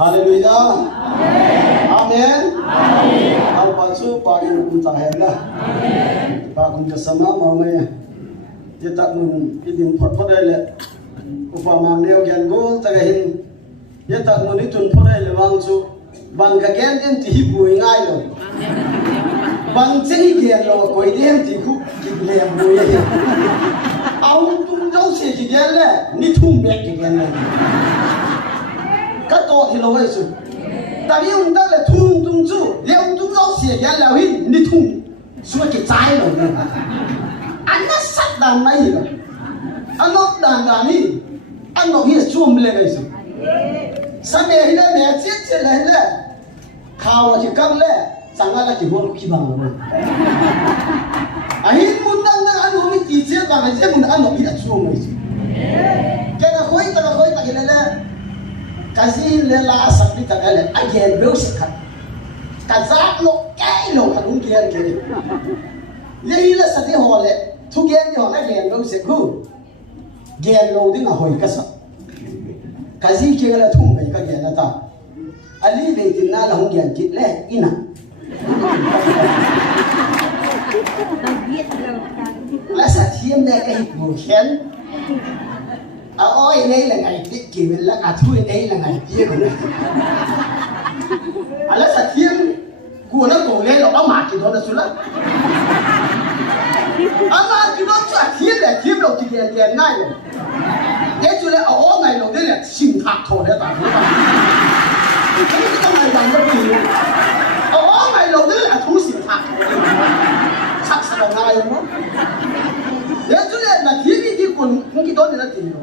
Hallelujah. Amen. Ang pasu pagin kunta hela. Pagin kasama mamaya. Yetak mun idin pot ele. Upama neo gen gol tagahin. Yetak mun itun pot ele wangsu. Bang gagen din ti hibu ingai lo. Bang ceni gen lo koi dem ti ku kible bu ye. Aung tum jau se ki gen le ni thum bek ki gen le. Cái to thì lâu vậy rồi, tại vì ông ta là thùng tung chu, nếu ông tung rau xỉa ra là hin, đi thùng, xua cái trái rồi, anh nó sắt đàn này rồi, anh nó đàn đi, anh nó hiện chuông lên rồi, sao mẹ hiện tại mẹ chết lên lên, khao là chỉ căng lên, chẳng là chỉ muốn khi bằng rồi, anh hiện muốn anh muốn mình chỉ chết bằng cái chết muốn anh nó bị chuông rồi, cái là khối ta cái này là kazi le la sakti ta ele again beu se khat kaza lo kai lo khanung kian ke le la sati ho le thu gen yo na gen beu se ku gen lo ding a hoi ka sa kazi ke la thum kai ka gen ta ali le tin na la hung gen kit le ina la sa thiem le kai bu khen ôi đây là ngày tiết kiệm là thui đây là ngày tiết của nó là sát thiên của nó cổ lên là mà cái đó là số lắm mà cái đó sát thiên là thiên đầu thì tiền ngay rồi thế cho nên ở ngày đầu tiên là xin thạc thổ đấy bạn cái trong ngày đầu nó gì ở ngày đầu tiên là thú xin thạc sắc sắc là ngay đúng không thế cho nên là thiên cái quần không cái đó thì là tiền rồi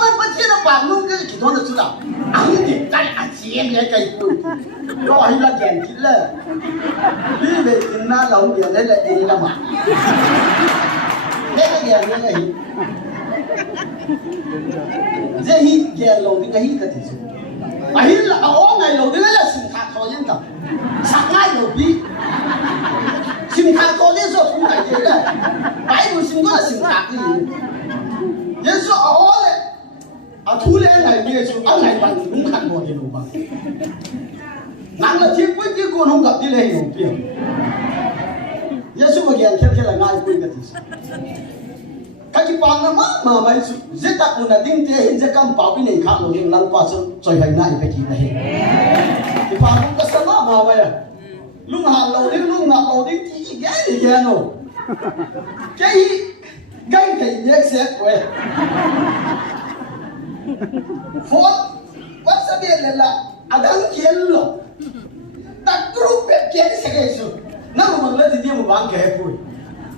mình bắt chiếc nó bằng luôn cái đó là sao nào anh thì cái anh chiên cái cây cối rồi là đèn kín lệ đi về thì na lồng đèn đấy là đèn làm à cái đèn như này dễ hít đèn lồng thì cái hít cái gì mà hít là ở ngày lồng đấy là sinh thạc thôi nhưng mà sáng ngay đầu đi sinh thạc thôi nên rồi không phải thế đấy cái người sinh có là sinh thạc gì nên số ở đấy thu lên này nghe chú ông này bằng đúng khăn bò thì đủ bằng nắng là thiên quyết chứ con không gặp đi lên đủ tiền Giêsu mà ghen khét là ngay quyết cái gì cái gì bằng nó mà mấy giết tạc một là tinh tế hình sẽ cầm bảo cái này khác rồi nhưng lăng qua rồi hành này cái gì này thì bằng cũng có sao mà vậy lúc hàng đầu đến lúc ngọc đầu đến chỉ ghé thì ghen rồi cái nhét xét quê phốt bắt sa biết là adang kiên lo ta group bé kiên sẽ cái số nó mà lấy thì một ván kẻ vui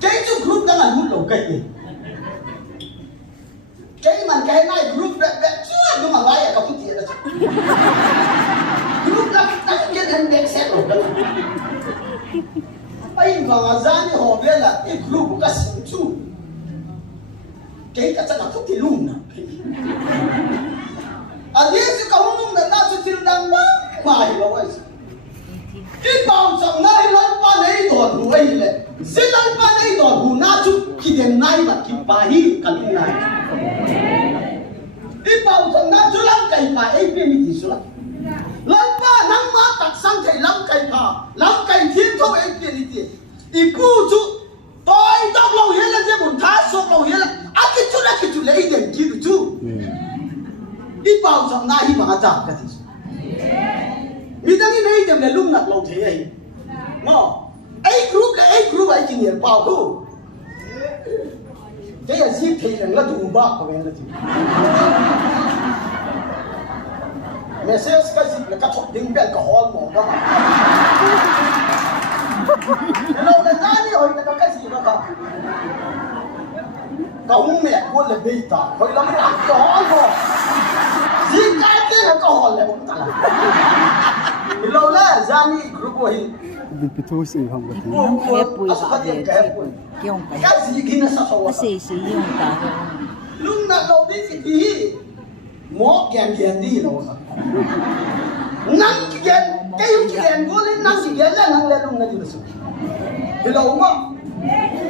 cái chú group đó là muốn đầu cây gì cái mà cái này group bé chưa nhưng mà lại là không tiền đó group là ta kiên hơn bé sẽ rồi đó ai mà ra như họ biết là cái group của các sinh chú cái chắc là không thể luôn nào anh ấy sẽ có lúc là ta sẽ thiên đăng quá mà hiểu không cái bao giờ này lần ba này đòn đuôi lệ sẽ lần ba này đòn hù na chút khi đến nay mà khi bà hi cả lúc này cái bao giờ na chút lắm cái bà ấy biết gì số lần ba năm má đặt sang thầy lắm cái thiên thôi ấy biết gì thì bu chút tôi đọc lâu hết là cái buồn thá sốt lâu hết là cái chút lấy tiền kia chút đi bao giờ nay mà trả cái gì mình đang nghĩ đây là lúc nào lâu thế ấy mà ấy group ấy chỉ nhận bao thu cái là gì thì là đủ bạc của mình là gì message cái gì là cái thuật tiếng bên có hòn mỏ đó mà lâu là ra đi rồi là cái gì đó không cậu mẹ quân là bị tả thôi lắm làm đó rồi gì cái là có hòn là cũng tả thì lâu là ra đi group của hình bị thu xì không có thứ Hẹp bùi bảo vệ kiểu cái gì kia nó sao sao cái gì dùng ta lúc nào đầu đi thì mó kèn đi rồi năng cái kèn của lên năng gì là năng lên luôn là gì đó thì lâu mà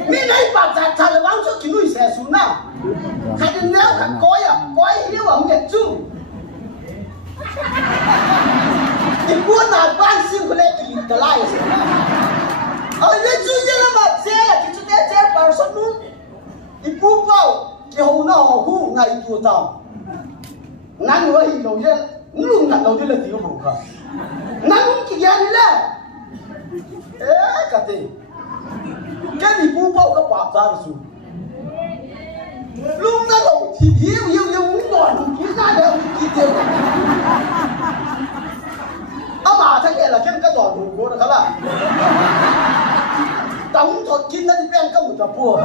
mình này bà trả lời báo cho cái núi xe xuống nào khai đến nếu khai coi hiếu ở Việt Trung có nạt ban siêu có lẽ thì ta lại rồi ở đây chú như là mà xe là cái chú té vào sốt núi thì cú vào cái hồ nó hồ cú ngày chùa tàu nắng nữa thì đầu tiên luôn nặng đầu tiên là thiếu hụt rồi nắng cái gì đấy ê cái gì cái gì cú vào cái quả ra rồi lúc đó đầu thì yêu muốn còn cái ra đều cái tiêu mà thế kia là cái đòn đủ của nó các bạn tổng thuật kinh nó đi bên cái một tập bùa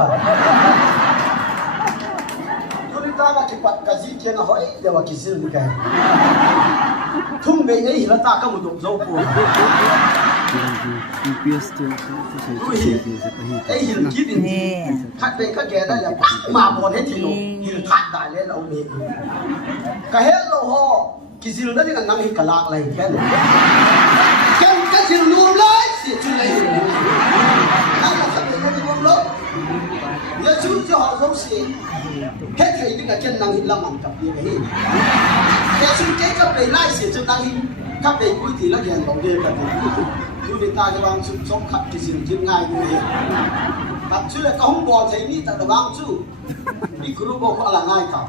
tôi đi ra cái bát cái gì kia nó hỏi để mà cái gì đi cái thùng bể ấy là ta cái một tập dâu bùa ấy hiện kỹ định thắt bên cái kia đó là mà bọn hết thì hiện thắt đại lên là ông ấy cái hết lâu ho cái gì đó thì là năng hình cả lạc này cái gì luôn lấy thì chú lấy năng là thật là cái luôn lớn nhớ chú cho họ giống gì hết thầy thì là chân năng hình làm cặp gì đấy cái chú cái cấp này lại sẽ cho năng hình cấp này cuối thì nó hiện đầu tiên cả thì chú người ta cho bạn chú sống khắp cái gì trên ngay như thế bạn chú là không bỏ thấy ní tại là bạn chú đi group họ là ngay cả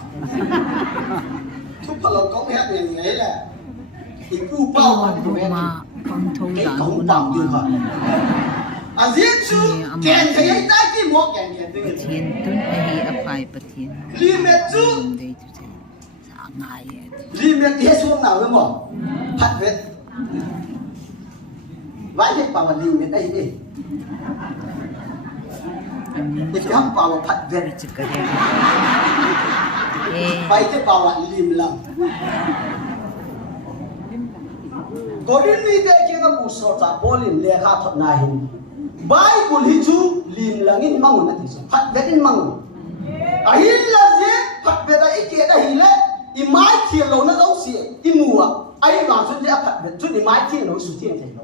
ทุกคนเราก็แค่อย่างนี้แหละอีกผู้เป้ามันอยู่แค่นี้ไอ้ของเป้าดีกว่าอาเซียนชูแกนขยายได้ที่หมวกแกนด้วย thiên tuấn ấy ở phải bát thiên ลีเมจู đây chú sẽ sáng ngày ลีเมทเทช่วงไหนรู้มั้งพัดเวทไว้ให้เป่าลีเมทได้ดิไอ้ที่ห้องเป่าพัดเวท chỉ cái đấy ไปที่เป่าลีมลังก็เรื่องนี้เด็กยังผู้สอนจากบอลิมเลี้ยข้าทนายหินไบเบิลฮิจูลีมลังอินมังนั่นที่สุดพัดเวทอินมังไอ้หินละเสียพัดเวทไอ้เกดไอ้หินละอีไม้เทียนเรานั่นเราเสียอีมัวไอ้บางส่วนเนี่ยพัดเวทจุดอีไม้เทียนเราสุดเทียนเทียนเรา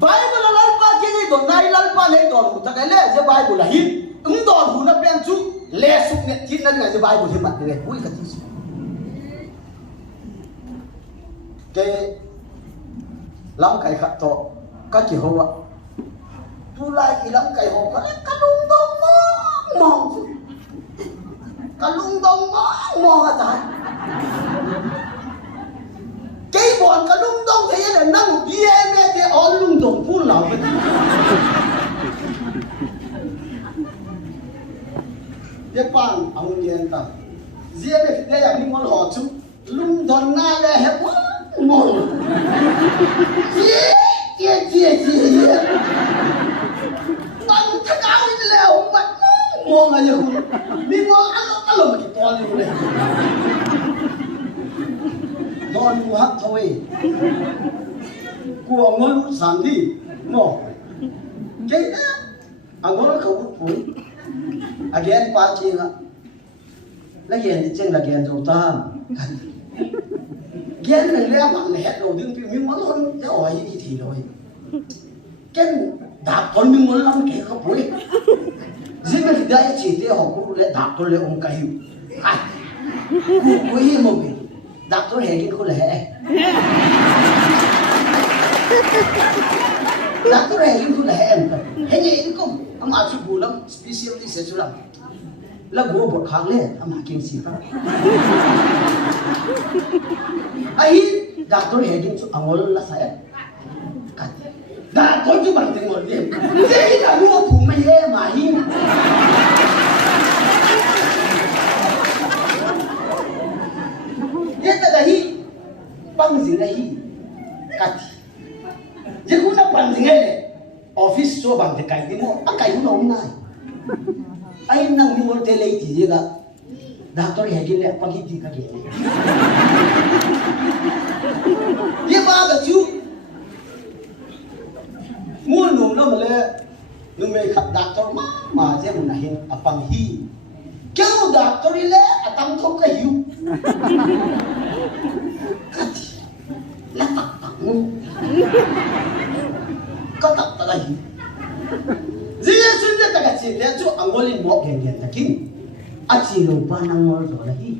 ไบเบิลลัลปาเกี่ยโดนนายลัลปาเลยโดนหุ่นตะไคร้จะไบเบิลละหินโดนหุ่นนั่นเป็นจุเลสุกเนี่ยที่นั่นไงจะไบเบิลที่มันเลยอุ้ยกันที่สุดเกล้ำไก่ขัดโตก็เกี่ยวว่าดูไล่ล้ำไก่หอกกระลุงดงมองกระลุงดงมองอาจารย์เกี่ยวกระลุงดงที่ยังนั่งเยี่ยมเลยที่อ๋อลุงดงพูดเหล่าไปเดี๋ยวปังเอาเงินต่างเยี่ยมเลยที่อย่างนี้มันหอจุลุงดงน่าเลยเห็นว่ามองเจี๊ยตั้งท่าเอาอีกแล้วมันมองอะไรอยู่มีมองอะไรมากี่ตัวเลยนอนอยู่ฮักทวีกลัวเงินสั่งดีมองเจ๊นะอันนั้นเขาพูดปุ๋ยอาเกียนปาจีนะแล้วเกียนจริงแล้วเกียนโจตามเกียนหนึ่งเรื่องมันเห็ดเราดึงไปมีมันคนเดี๋ยวอ่อยอีกทีเลยเกียนดาบคนมีมันล้ำเกี่ยวกับปุ๋ยยิ่งไม่ได้จีเดียวของกูเลยดาบตัวเลยองค์กายุไอ้กูยิ่งมั่งดาบตัวเฮกินกูเลยดาบตัวเฮกินกูเลยเอ็มกันเฮ้ยนี่ก็อามาชุบบุลล์สเปเชียลที่เสียชุดละแล้วกูบอกข้างเลยอามากินสิครับไอ้ดาบตัวเฮกินชุดอังวลละใส่กันดาบตัวจุบันติงวลเดียมเจ๊ที่ดาบว่าผมไม่เย่มาหินเจ๊แต่ละฮีปังสิละฮีกัดเจ๊คุณน่ะปังสิเลยออฟฟิศโซ่บังเด็กไก่ดิโม่ไก่คุณน้องง่ายไอ้นั่งดิโม่เทเลทีเจ๊ก็ดาบตัวเฮกินเลยปังกินดีกันเลยเยี่ยมมากเลยจูมูนนุ่มแล้วมาเลยนุ่มไม่ขัดดักตัวมาเจ้าหน้าหินอปังฮีเจ้าดักตัวนี้เลยตั้งท้องก็หิวกัดแล้วตักก็ตักตะหิวเจ้าสุดจะตะกัดสิเจ้าจู่อังวลินบอกเงี้ยตะกินอาชีโลปานังวอลตัวละฮี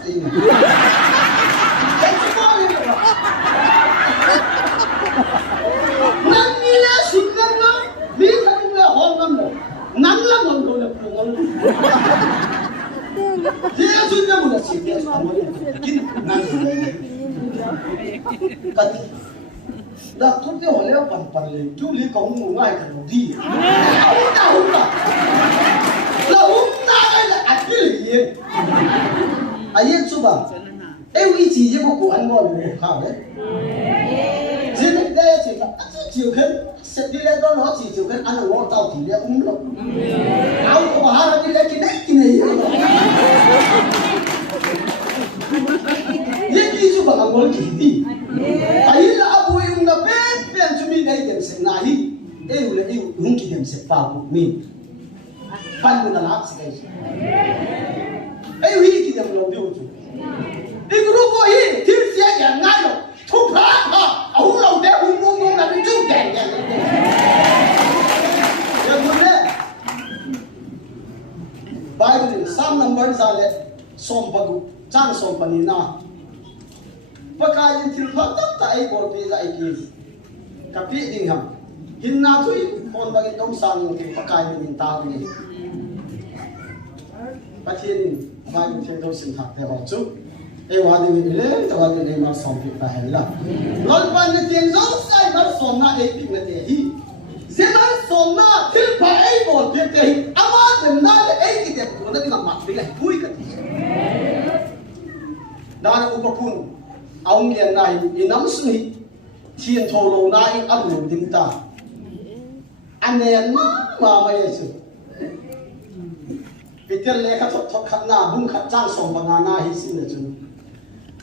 sắc đi mà cái chú bò lên rồi nắng như là xịt nắng đó lý thằng là hòn nằm rồi nắng lắm hòn rồi là cuồng nắng thế chúng ta muốn là xịt thế chúng ta muốn kín nắng cái đã tốt thế họ lấy bàn lên chú lý công ngủ ngay cả đầu đi húng ta là húng ta cái là ăn cái gì ai biết chú bà em ý chỉ cho cô ăn ngon rồi hả đấy chỉ biết đây chỉ là chiều khấn sẽ đi lên đó nó chỉ chiều khấn ăn là ngon tao chỉ để uống được áo của bà nó đi lên cái này những cái chú bà ngon cái gì ai là abu yung na ben chú mình đây điểm sẽ nahi em là em không kịp điểm sẽ vào của mình ban đầu là làm gì đấy em hi kịp điểm lâu điều chú đi group của hi thiên sẽ nhận ngay rồi thu phá ha ông lâu để hùng hùng là đi chung đèn đèn giờ muốn đấy Bible Psalm number ra lệ som bagu trang som panina pakai thil pha tak ta ai bol pe ai ki kapi ding ham hin na thui phone bagi dom sang ki pakai min ta ni pathin vai thil do sin thak te ho chu e wa de ni le ta wa de ma som pi ta hela lol pan ni tiang zo sai mar som na e pi na te hi se mar som na thil pha ai bol pe te hi ama de na le ai ki de ko na ni ma bi la pui ka ti na upapun ông liền này đi nắm suy thiên thổ lô này ăn lẩu đinh ta anh em mà bây giờ bị tiền lệ khát thọ khát na bung khát trang sòng bằng na hi xin là chứ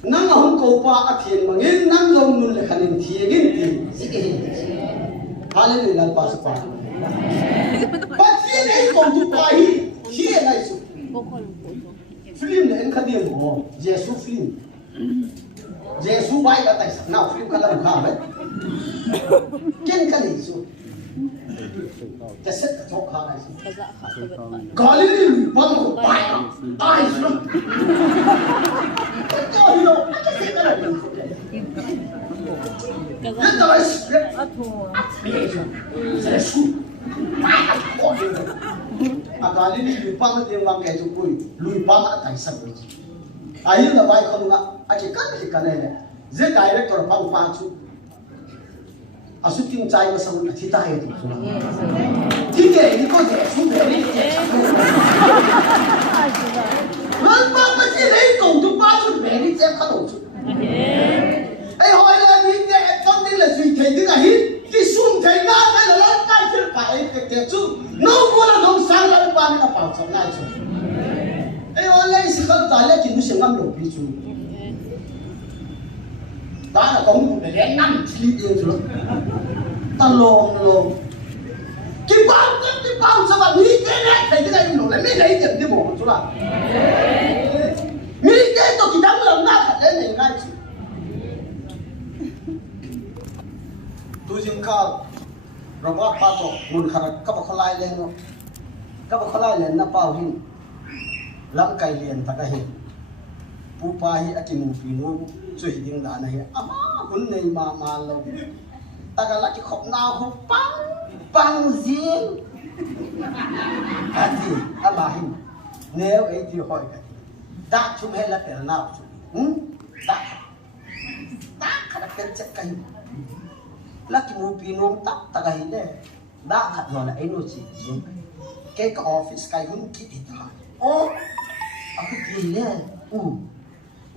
nắng không cầu pa ở thiên mà nghe nắng dòng luôn là khát nên thiên nghe thiên gì cái gì hallelujah là pas pa bắt thiên ấy còn tu pa hi thiên này chứ phim này anh khát điểm hồ Jesus phim Jesus bay là tài sản nào phim cái làm khảo đấy kiên cái gì chứ cái set cho khảo này có lý do bằng của bài ai chứ cái gì đâu cái set cái này cái đó là sự bài có gì đâu à cái lý do bằng cái bằng cái chỗ cuối lùi bằng cái tài sản đấy ai là bài không ngã ai chỉ cái này này dễ director bằng pha chú à xuất tinh trai mà xong thì tai thì chú thì cái này có thể chú về đi lần ba mà chỉ lấy công chú ba chú về đi xem khá đủ chú ai hỏi là những cái con đi là suy thấy cái này thì xuống thấy na cái là lớn cái chứ phải cái chú nó muốn là không sang là ba nó bảo chống lại chú ai hỏi là sự khẩn tại là chỉ muốn xem ngắm lục đi chú đó là công để đến năm chỉ yêu chú ta lồm cái bao sao mà nghĩ cái này thấy cái này nó lại mới lấy tiền đi bỏ chú là nghĩ cái tôi chỉ đóng lòng ra phải lên này ngay chú tôi dừng cao rồi bắt ba tổ muốn khara các bạn khai lên nó các bạn khai lên nó bao hin lắm cây liền ta cái hin pupa hi akimu pinu chui ding da na hi ama hun nei ma lo tagala ki khop na ho pang zing ati ama hin neo e ti hoi ka da chum he la pel na da khada ken chek kai la ki mu pinu tak taga hi le da khat no la eno chi ke ka office kai hun ki ti ta o aku ti le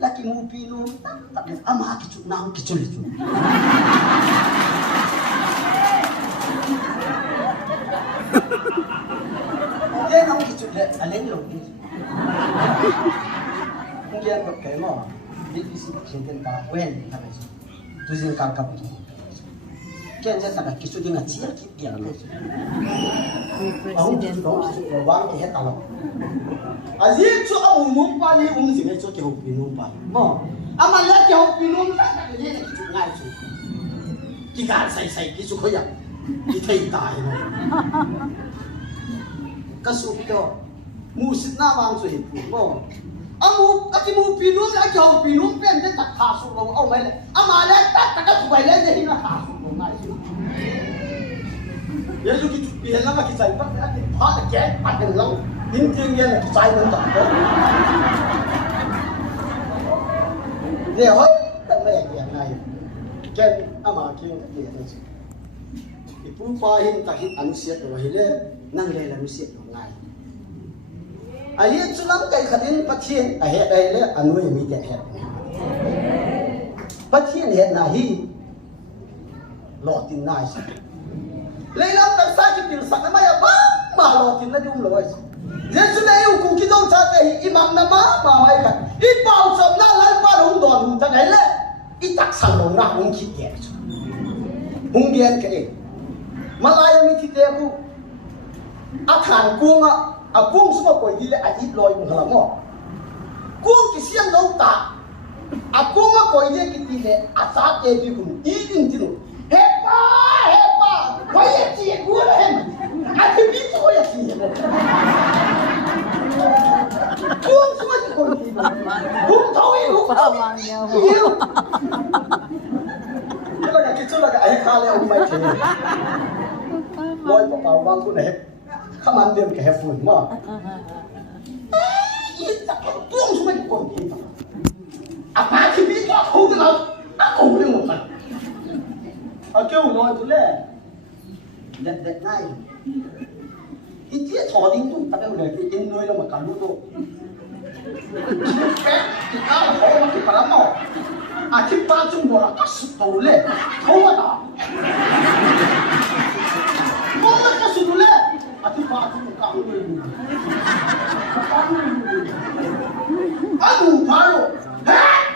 laki mu pinu tak ama kicu nang kicu itu dia nang kicu le aleng lo ni mungkin kau kemo di sini kita tak wen tak sih tu sih kakak tu kian saya tak kicu dengan cia kian tu aku tu wang kian kalau Aziz tu amu numpa ni sih tu kau hobi numpa. Mo, amal lagi hobi numpa tak ni nak kicu ngai tu. Jika sai kicu kau yang kita tai mo. Kasut tu musit na bang tu hipu mo. amu atimu pinum la jong pinum pen de tak kha su lo au mai le ama le tak ka thu bai le de hina kha su lo mai su yesu ki chu pi la ma ki sai pa na ki pha le ke pa de lo hin ting ye le sai mon ta ko de ho ta me ye nai ken ama ki ye ta su ipu pa hin ta hin an siat lo hi le nang le lam siat lo ngai ai chu lam kai khatin pathian a he dai le anui mi de he pathian he na hi lo tin nai sa lấy lắm tại sao chỉ biểu sắc mà mà lo tin nó đúng rồi nên chúng ta yêu cụ kỹ dong cha thì imam nam mà mày cả ít bao giờ na lại ba hùng đòn hùng ta đấy lẽ ít tắc sang lòng na hùng chi tiền hùng tiền cái mà lại mi thịt đẹp ku thằng cuông cuông số mà quay đi lại ít lôi hùng làm mò cuông cái xiên đâu ta cuông quay đi cái gì đấy sát đẹp đi hùng ít đi đâu hết ba quay đi chị cua đấy anh biết tôi là gì cuông số mà quay đi hùng thôi yêu cái chỗ là cái ai khai lên mai thế lôi bảo vang cô này không ăn điểm cái hẹp phun mà cuông số mà quay đi bà thì biết nó không được cùng lên một phần kêu nói tôi lẽ đẹp ngay ít tiết thọ đi tụng tập đâu để cái in nuôi là một cái lúa cái áo là khó mà cái phải lắm mà thì ba chung bộ là các sự tổ lệ thôi đó có là các sự tổ lệ thì ba chung bộ cả người đủ phá rồi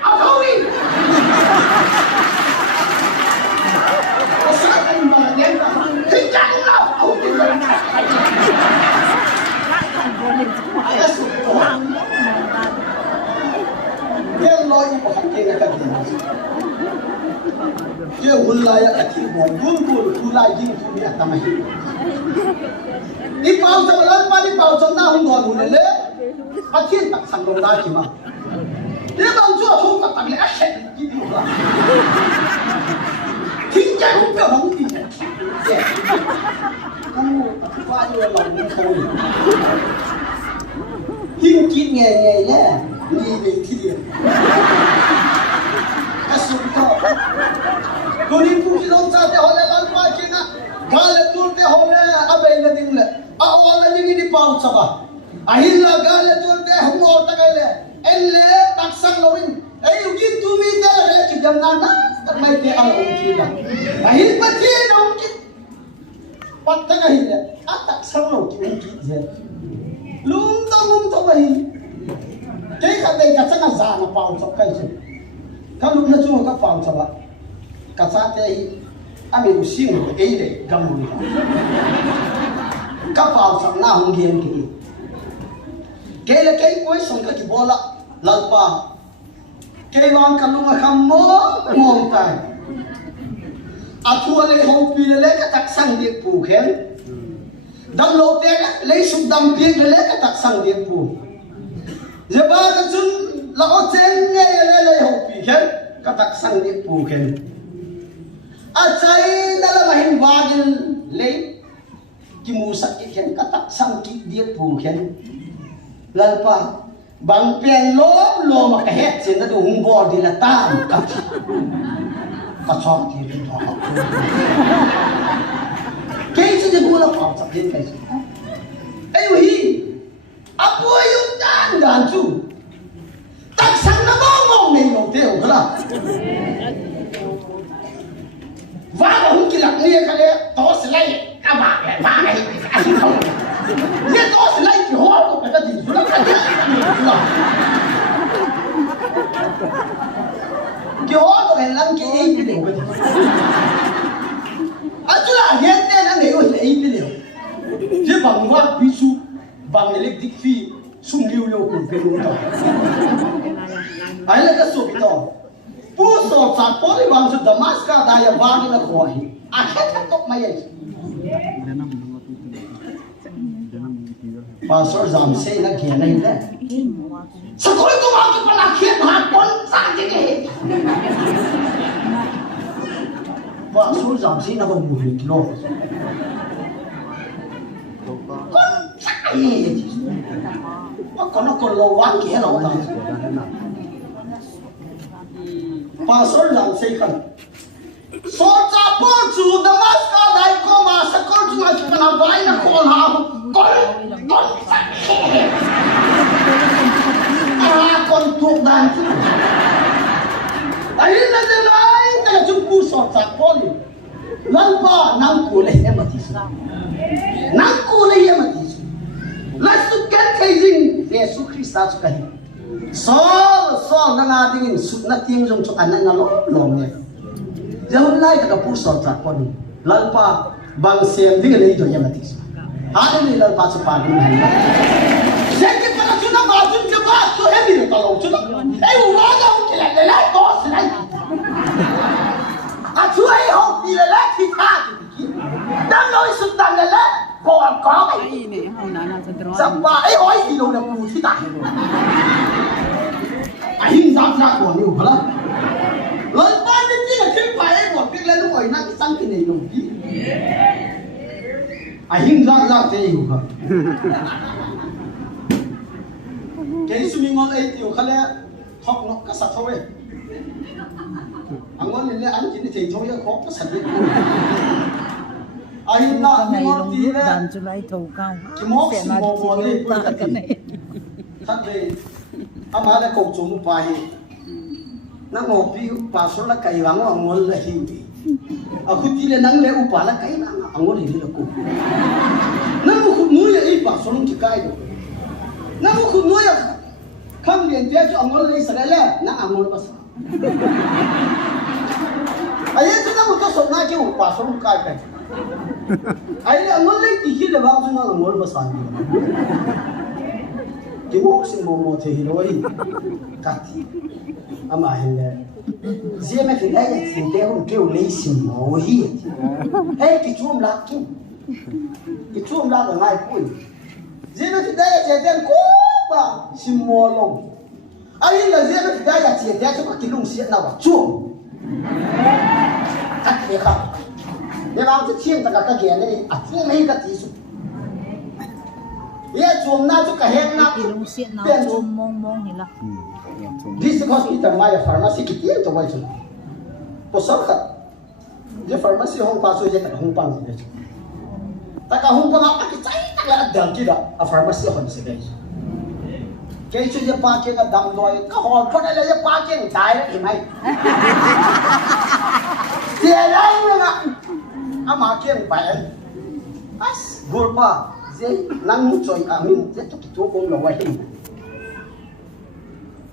áo thôi anh mà đem ra thì chẳng nào không tin là cái lối của hành kia là cái gì cái hôn lại là cái mồm hôn lại gì cũng biết tao mày đi bao giờ lần ba đi bao giờ nào không còn hôn lệ phát thiên tặng sản đồng đa gì mà nếu bao giờ không tặng tặng lẽ sẽ gì đi mà thiên chạy không biết không gì không qua nhiều lòng thôi thiên chín nghề nghề lẽ đi về thiên cái số đó cô đi phụ chỉ đâu sao thì họ lại làm qua kia na gà lại tuột thì họ lại abe là tiếng lệ họ là những cái bao sao à hin là gà lại tuột thì không ngồi ta cái lệ em lệ tắc sang lâu in ấy lúc kia tụi mình đây là chỉ cần làm tất mấy cái ăn uống kia là hin bắt kia đâu kia bắt ta cái hin lệ tắc sang lâu kia uống kia gì lung tung vậy cái này cái chắc là già nó bao sao cái gì các lúc nó chung các bao sao vậy các xã thì anh mình xin một cái để cầm một các bao sao nào không hiền cái là cái cuối xong cái bộ là lần ba cái vòng cầm luôn mà không mong tay thua lấy hậu phi lấy cái đặc sản địa phủ khen đâm lô té lấy súng đâm piếc lấy cái đặc sản địa phủ giờ ba cái chân là có trên nghe lấy hậu phi khen cái đặc sản địa phủ khen chạy đó là hình vàng lấy cái mũ sắt cái khen cái đặc sản địa phủ khen lần ba bằng tiền lố mà cái hết trên nó đủ hung bò thì là ta cả chọn thì nó học cái gì cũng là học tập đến cái gì ấy ui à bôi yung đàn chú tất sang nó mong mình đầu tiêu cái là vá không chỉ là nghe cái đấy to sẽ lấy các bạn lại vá này anh không nghe to sẽ lấy thì hóa của cái gì nó cái hóa của cái lăng cái gì điều chứ là hiện tên anh ấy là ý điều chứ bằng hoa ví dụ bằng electric phi sung liu liu của cái luôn đó ấy là cái số bị to bố sọ sạt bố đi bằng sự Damascus đại vàng nó khỏi hết thằng tóc mày ấy Pastor Zamse na kia này đấy Sekolah itu mau kita lakian hapon saja ke. Wah, suruh jam sih nak buat kilo. Kon saya. Wah, kon lawan ke lawan. Pasal jam sih kan. Soja pun sudah masuk dari koma sekolah cuma kita nak bayi nak kon ham kon saya. Kon tuh dan akhirnya nanti kita jumpa soal poli lalu nangku leh mati nangku leh mati lalu kan kejing Yesus Kristus kah so nana dingin sunat yang jom cok anak nalo lomnya jauh lain kita pusat soal poli lalu bang siang dingin leh itu yang mati hari ini lalu separuh ini jadi kalau sudah maju ke bawah tu hebat kalau sudah udah mungkin lelai bos lagi acuai hok di lelai kita dan lo sudah lelai kau ini hau sampai hoi di lo dah puji tak ahin zat kau ni upala lepas itu dia kempai buat pilih lo hoi nak sangkin ni lo ahin zat je upala cái suy nghĩ ấy thì khá là học nó cả sạch thôi anh nói là anh chỉ thì thôi khó có sạch anh nói như ngon tí đấy cái mốc xì mò đấy thật về anh nói là cầu chúng bài nó ngồi phiêu bà số là cày vắng anh nói là hình ở khu tí là nắng lẽ upa là cày nắng anh nói là cụ nó một khu núi là ít bà số nó chỉ cày được nó một khu núi là không liền tiếp cho ông lấy sợi lẽ nó ăn ngon bớt ấy chúng ta một cái số này kêu quả số cài cái ấy là ông lấy tí khi là bao nhiêu nó ăn ngon bớt sao cái mốc sinh mồm thì rồi cắt ama hiện riêng mấy cái này thì để ông kêu lấy sinh mồm hi hay cái chuông lạc ở ngay cuối riêng mấy cái này thì để ba simmo long ai là dễ nó phải ra chỉ để cho cái lông xiết nào chuông chắc thế không nếu mà cái thiên ta cái kia này à thiên này cái gì vậy chuông nào cho cái hết nào lông xiết nào chuông mong như là this hospital my pharmacy cái tiền cho vậy chứ có sao cả cái pharmacy hong pa so cái hong pang gì đấy ta cái hong pang cái trái ta là đằng kia đó à pharmacy hong sẽ đấy cái chuyện như ba kia là đầm đồi cái hòn con này là như ba kia đại đấy thì mày tiền đấy mà à mà kia phải as gol ba dễ năng muốn chơi à mình dễ cho cái chỗ công là vậy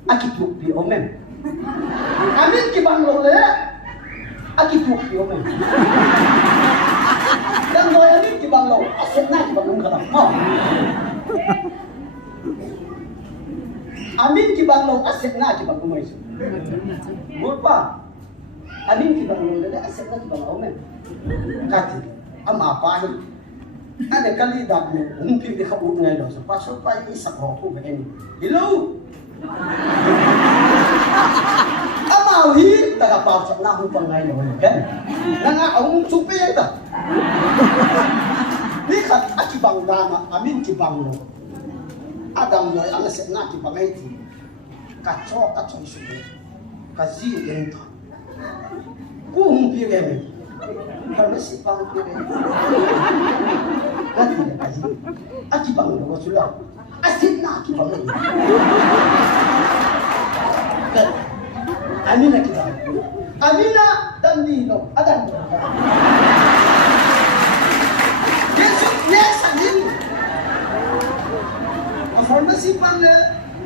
à cái thuộc bị ôm em à mình cái bằng lỗ đấy à cái thuộc bị ôm em đầm đồi à mình cái bằng lỗ à sẽ nát cái bằng lỗ cái đó amin ki banglo asek na ki banglo mai gurpa amin ki banglo le asek na ki banglo men kati ama pa hi ane kali da me hum pi de khabu ngai lo sa pa so pa ni sak ho ku ve ni hello ama hi ta ka pa sa na hu pa ngai lo ken na nga ông chu pe ta ni khat aki bang da ma amin ki banglo Adam nói anh sẽ nát thì bằng ấy thì cả cho sự cả gì đến thôi cú không biết em phải nói sự bằng biết em cái gì là cái gì anh chỉ bằng nó chú đâu anh sẽ nát thì bằng ấy anh là cái gì anh là đam đi đâu Adam Yes anh pharmacy pang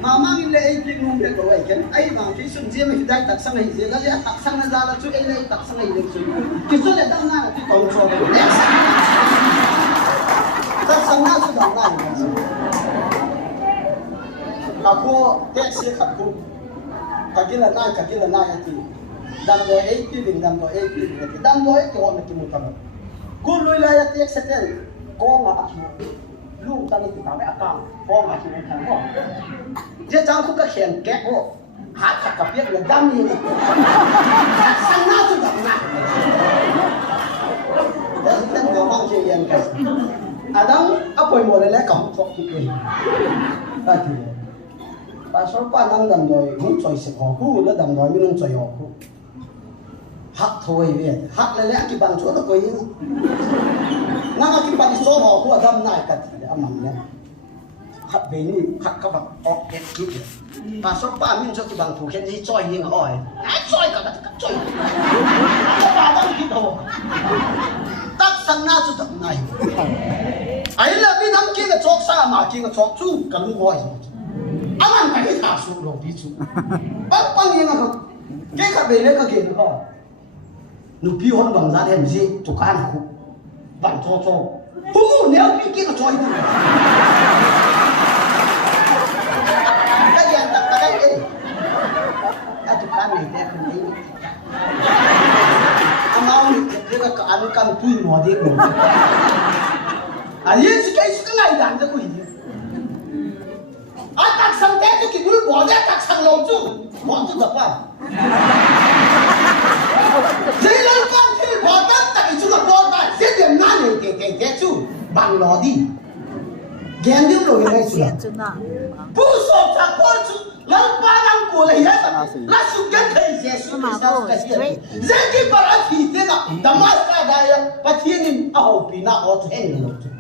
mama min le ai pling nung de ko ai ken ai ma ki sun je me dak tak sang ai je ga ya tak sang na la chu ai le tak sang ai le chu ki so le dang na ki tong cho le tak sang na chu dang na ka ko te se khat ko ka gila na ya ti dam do ai pi ling dam do ai pi ling dam do ai ko me ki mu ka ko loi la ya ti exeten ko ma ลูกตอนนี้ติดต่อไม่อาการฟ้องมาที่ไหนทางก็เจ้าเจ้าคุกก็เขียนแก๊กโอ้หาขัดกับเพี้ยนอย่างดำนี่สั่งหน้าสุดแบบนั้นแล้วเส้นหัวมองเชียนกันadam apa yang boleh lekang sok kita tadi pasal panang dan doi hung choi se ko ku la dam doi minung choi ho ku hak thoi ve hak le le ki bang chu da ko yin na ka ki bang so ho ku adam nai ka ti amam ne hak be ni hak ka ba ok ke ki pasal pa min so ki bang thu khen ni choi yin oi ai choi ka ka choi ka ba bang ki ho tak sang na chu tak nai ai là vì thằng kia cái chọc sa mà kia cái chọc chú cái lũ gọi rồi, anh ăn cái thả xuống rồi đi chú, băng như nào không, cái khác về lấy cái kia nữa, nụ pi hôn bằng giá thêm gì, chụp ăn hụt, bằng cho, hú nếu pi kia cái chọc gì, cái gì anh cái gì, anh chụp ăn này đẹp không đấy, anh mau cái anh cầm tui mò đi rồi. Yesu Kristus kan ai dan aku ini. Atak sang teh tu kita boleh atak sang loju, boleh tu apa? Jadi lakukan ini boleh tak itu kan boleh. Jadi mana ke tu bang lodi. Gendil loh ini sudah. Pusok tak pusok. Lakukan orang boleh ya. Langsung kan Yesus Kristus kasih. Jadi para kita nak damas kadaya patiinin aku pina aku hengi loju.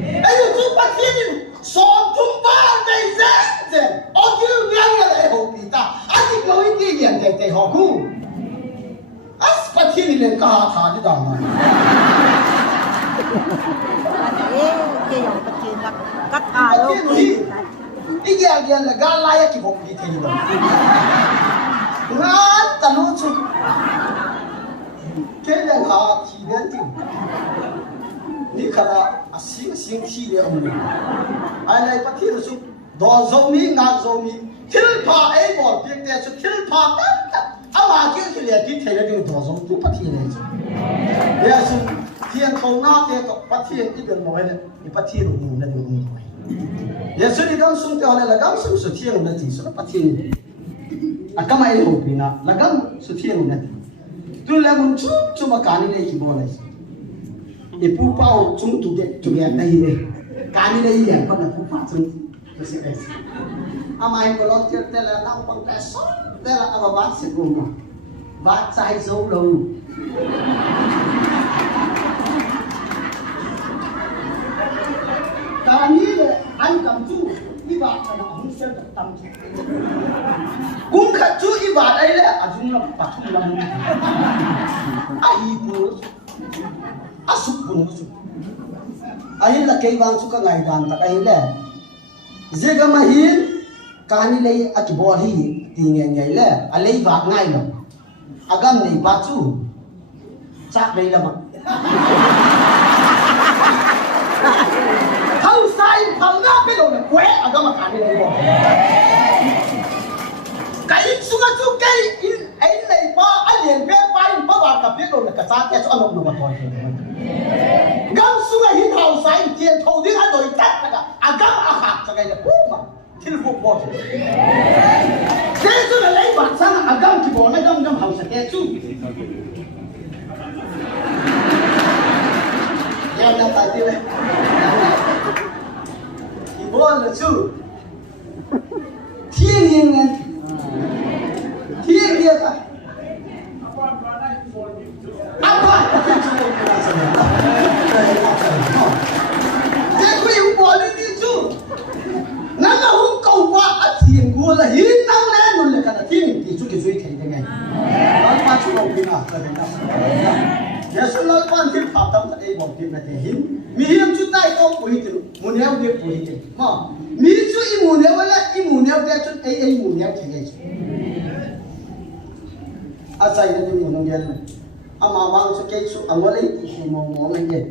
Ayo tu patinin sotum ban dei zen. Oju yang ada ho pita. Ati kau ini yang dei hoku. As patinin yang kah tha di dalam. Ke yang patin nak kat alo ki. Iya dia lah galaya ki ho pita ni. Ngan talu chu. Kena ha ti dan ti. Ni kala asing thi le amni ai lai pathi su do zomi nga zomi thil pha ai bol pek te su thil pha ta ama ki ki le ti thele ding do zom tu pathi le chu ya su thian thong na te to pathi ti ben mo le ni pathi ru ni na ding ni ya su ni dam sum te ole la gam sum su thian na ti su pathi ni akama ai ho pina la gam su thian na ti tu le mun chu ma ka ni le ki bo le ibu pau chung tu get nahi ne kani nahi yang pada pupa chung tu si es amai volunteer tela nau pang peso tela ababat se guma bat sai zo lo kani le an kam chu iba kana hung sel tam chu kum khat chu iba ai le ajung la pathum lam ai bu asuk pun asuk ahin la kei bang suka ngai dan tak ahin le zega mahin kani lei akibol hi tingen ngai le alei ba ngai lo agam nei ba chu chak lei lama hau sai phal na pe lo le kwe agam kani lei bo kai sunga chu kai in ai lei ba alien pe pa in pa ba ka pe lo le ka cha ke chu anok no ba thoi gam sunga hin hau sai tien thau ding a doi tat ka agam a hak ka kai le ku ma thil fu bo ke chu le lei ba sang agam ki bo na gam hau sa ke chu ya na ta ti le ki bo le chu thiên nhiên nè thiên nhiên à apa thế quý ông bỏ đi đi chú nó là hung cầu qua ở thiên của là hiến năng lên luôn là cả thiên thì chú cái duy thành thế này nó qua chú đầu tiên à là cái nào giờ số lớn quan thiên pháp tâm là đây bỏ tiền là thể hiến mi hiến chú tay có quỷ thì muốn neo việc quỷ thì mà mi chú imun neo là imun neo cái chú ấy imun neo thế này asai na din mo nang yan ama bang sa kesu ang wala iti mo nang yan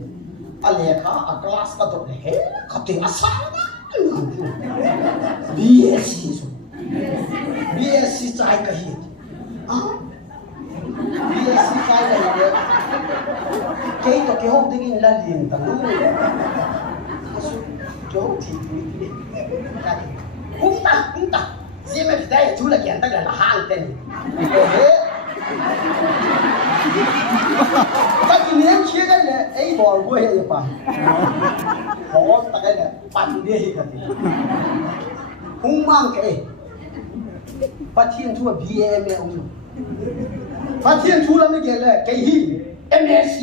aleka a class ka to he ka te asa BSc so BSc chai ka hi BSc chai ka hi ke to ke hok ding in la lin ta no chỗ thì cũng ta riêng mà đây chú là kiện tất là hàng tên các cái niên kia cái này ấy bỏ quê rồi phải khó ta cái nàyปั่นđi cái gì cũng mang cái phát triển chú là BM ông phát triển chú là mấy cái là cái gì MSc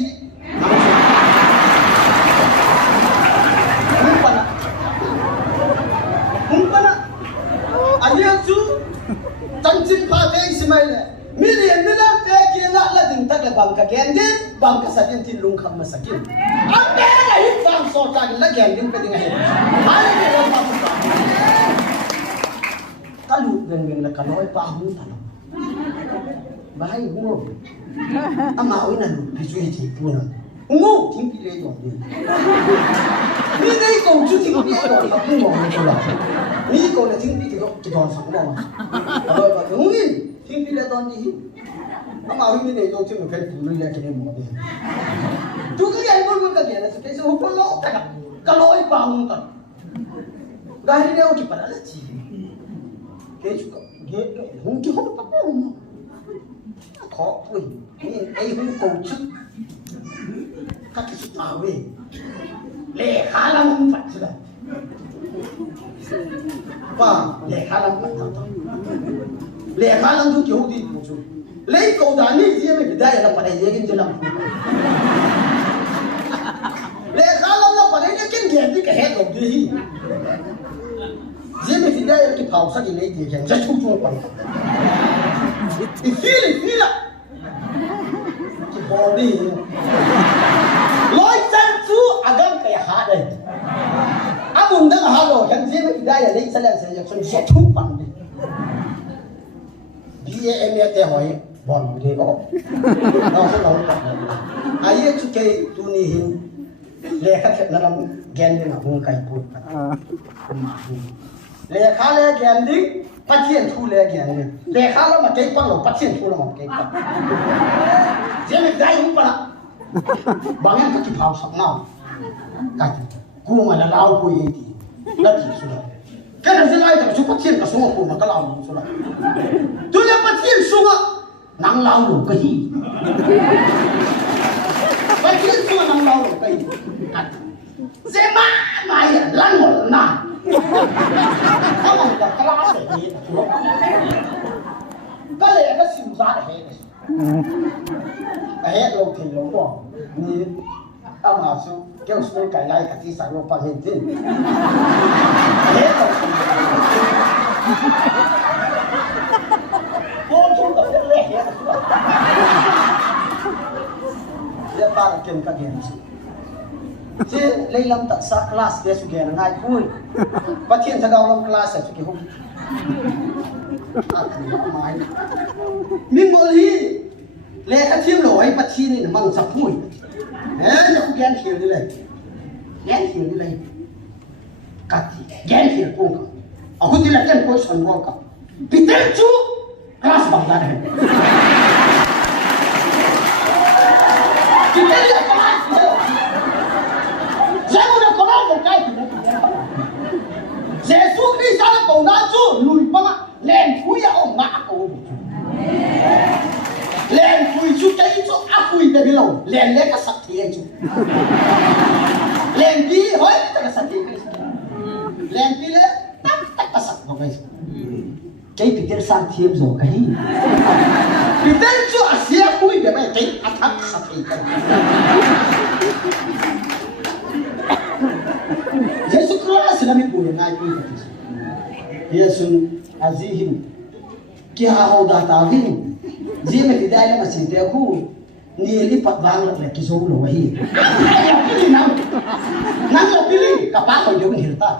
không phải anh em chú tăng trình phát triển gì mà million cái kia là đỉnh tắc là bằng cái gen đến bằng cái sản品lung khăm mà sản品anh bé này bằng số cái là gen đến cái gì này ai cái đó bằng cái lụt gần là cái nói bao nhiêu thằng bahai ngu ama ina lu pisui ti puna ngu ting pi le do ni nei ko chu ti pi do fa ku mo ko la ni ko la ting pi ti do fa mo ma alo ba ngu ni ting pi le do ni ama wi ni do ting ko pu le ke mo de tu ka ya mo ka ya na se se ho ko lo ka lo ai pa mu ta ga ni ne o ki pa la chi ke chu ko ge hung ki ho pa mo khó quỷ nhưng ấy không cầu chức các cái sự bảo vệ lệ khá lắm không phải chứ đâu và lệ khá lắm không phải lệ khá lắm kiểu gì một chút lấy cầu đá như gì mà đây là phải để cái làm lệ khá lắm là phải để cái ghét cái hết rồi đi gì mà thì đây cái phao sao thì lấy tiền chẳng rất chung chung quanh thì phi là cái body lối chân chú agam cái hạt đây amun đang hạt rồi chẳng gì mà thì đây là lấy xe lên xe xong sẽ chung bằng đi đi em nghe thấy hỏi bọn đi có nó sẽ nói ai chú cái tu ni hin lệ khá là làm gen đi mà không cái bút lệ khá là gen đi phát triển thu lệ gen đi lệ khá là mà cái bằng là phát triển thu là một cái bằng chỉ mình dạy không phải bằng em có chịu phao sọc nào cái cua mà là lao cua gì thì là chỉ số cái này sẽ lại tập số phát triển cả số một mà cái lao số là tôi là phát triển số năng lao đủ cái gì phát triển số năng lao đủ cái gì dễ mà lăn một nào không phải là cái lá để gì cái này cái siêu giá để cái hết lâu thì lâu quá ni ông mà số kéo số cái này cái gì sản lượng phát hiện gì hết rồi vô chung được cái lẻ hết rồi ba là kiếm cái gì chứ lấy lâm tận sát class để suy nghĩ là ngay cuối và thiên thằng đầu lâm class sẽ suy nghĩ không mình mới đi lẽ cái thiên lỗi và thiên này là mang sập mũi đấy nó không ghen hiểu đi này cắt ghen hiểu cũng ở khu thì là chân coi sân bóng cả bị tên chú class bằng ra này bị tên là class Saya udah kenal dengan kau tidak. Saya suka di sana kau naju lui banget. Len puya om mak aku. Len puy suka itu aku itu bilang. Len leka sakti itu. Len di hoi tak sakti. Len di le tak sakti kau guys. Kau pikir sakti itu kau? Pikir itu asyik aku itu apa? Kau atak sakti. Yesus Kristus nami punya naik itu. Yesus azihim kia hau datavin. Zia me tidak ada masih aku ni lipat banget lagi sohu loh wahi. Pilih nang pilih kapan kau jauh hirta.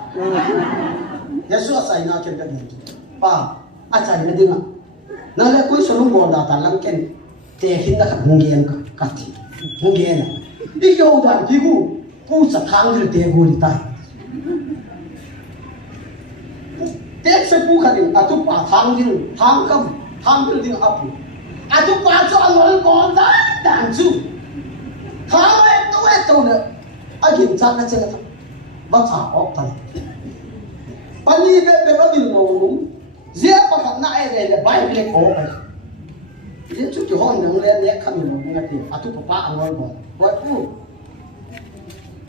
Yesus asal nak kerja gitu. Pa asal ini dengar. Nang aku selalu bawa data langken tehin dah mungkin kati mungkin. Ikaw dah jigu pusat hangir tegu di tay. Tek sepu kadin atu pa hangir hangir din apu. Atu pa so angol konda danju. Kawe to ne agin sana cena. bắt trả ốc thật pani về cái điều ngầu dễ bắt gặp nãy này là bài cái cổ này dễ chút kiểu hòn đường lên nhé khăn mình một cái à tụi papa ăn ngon rồi phu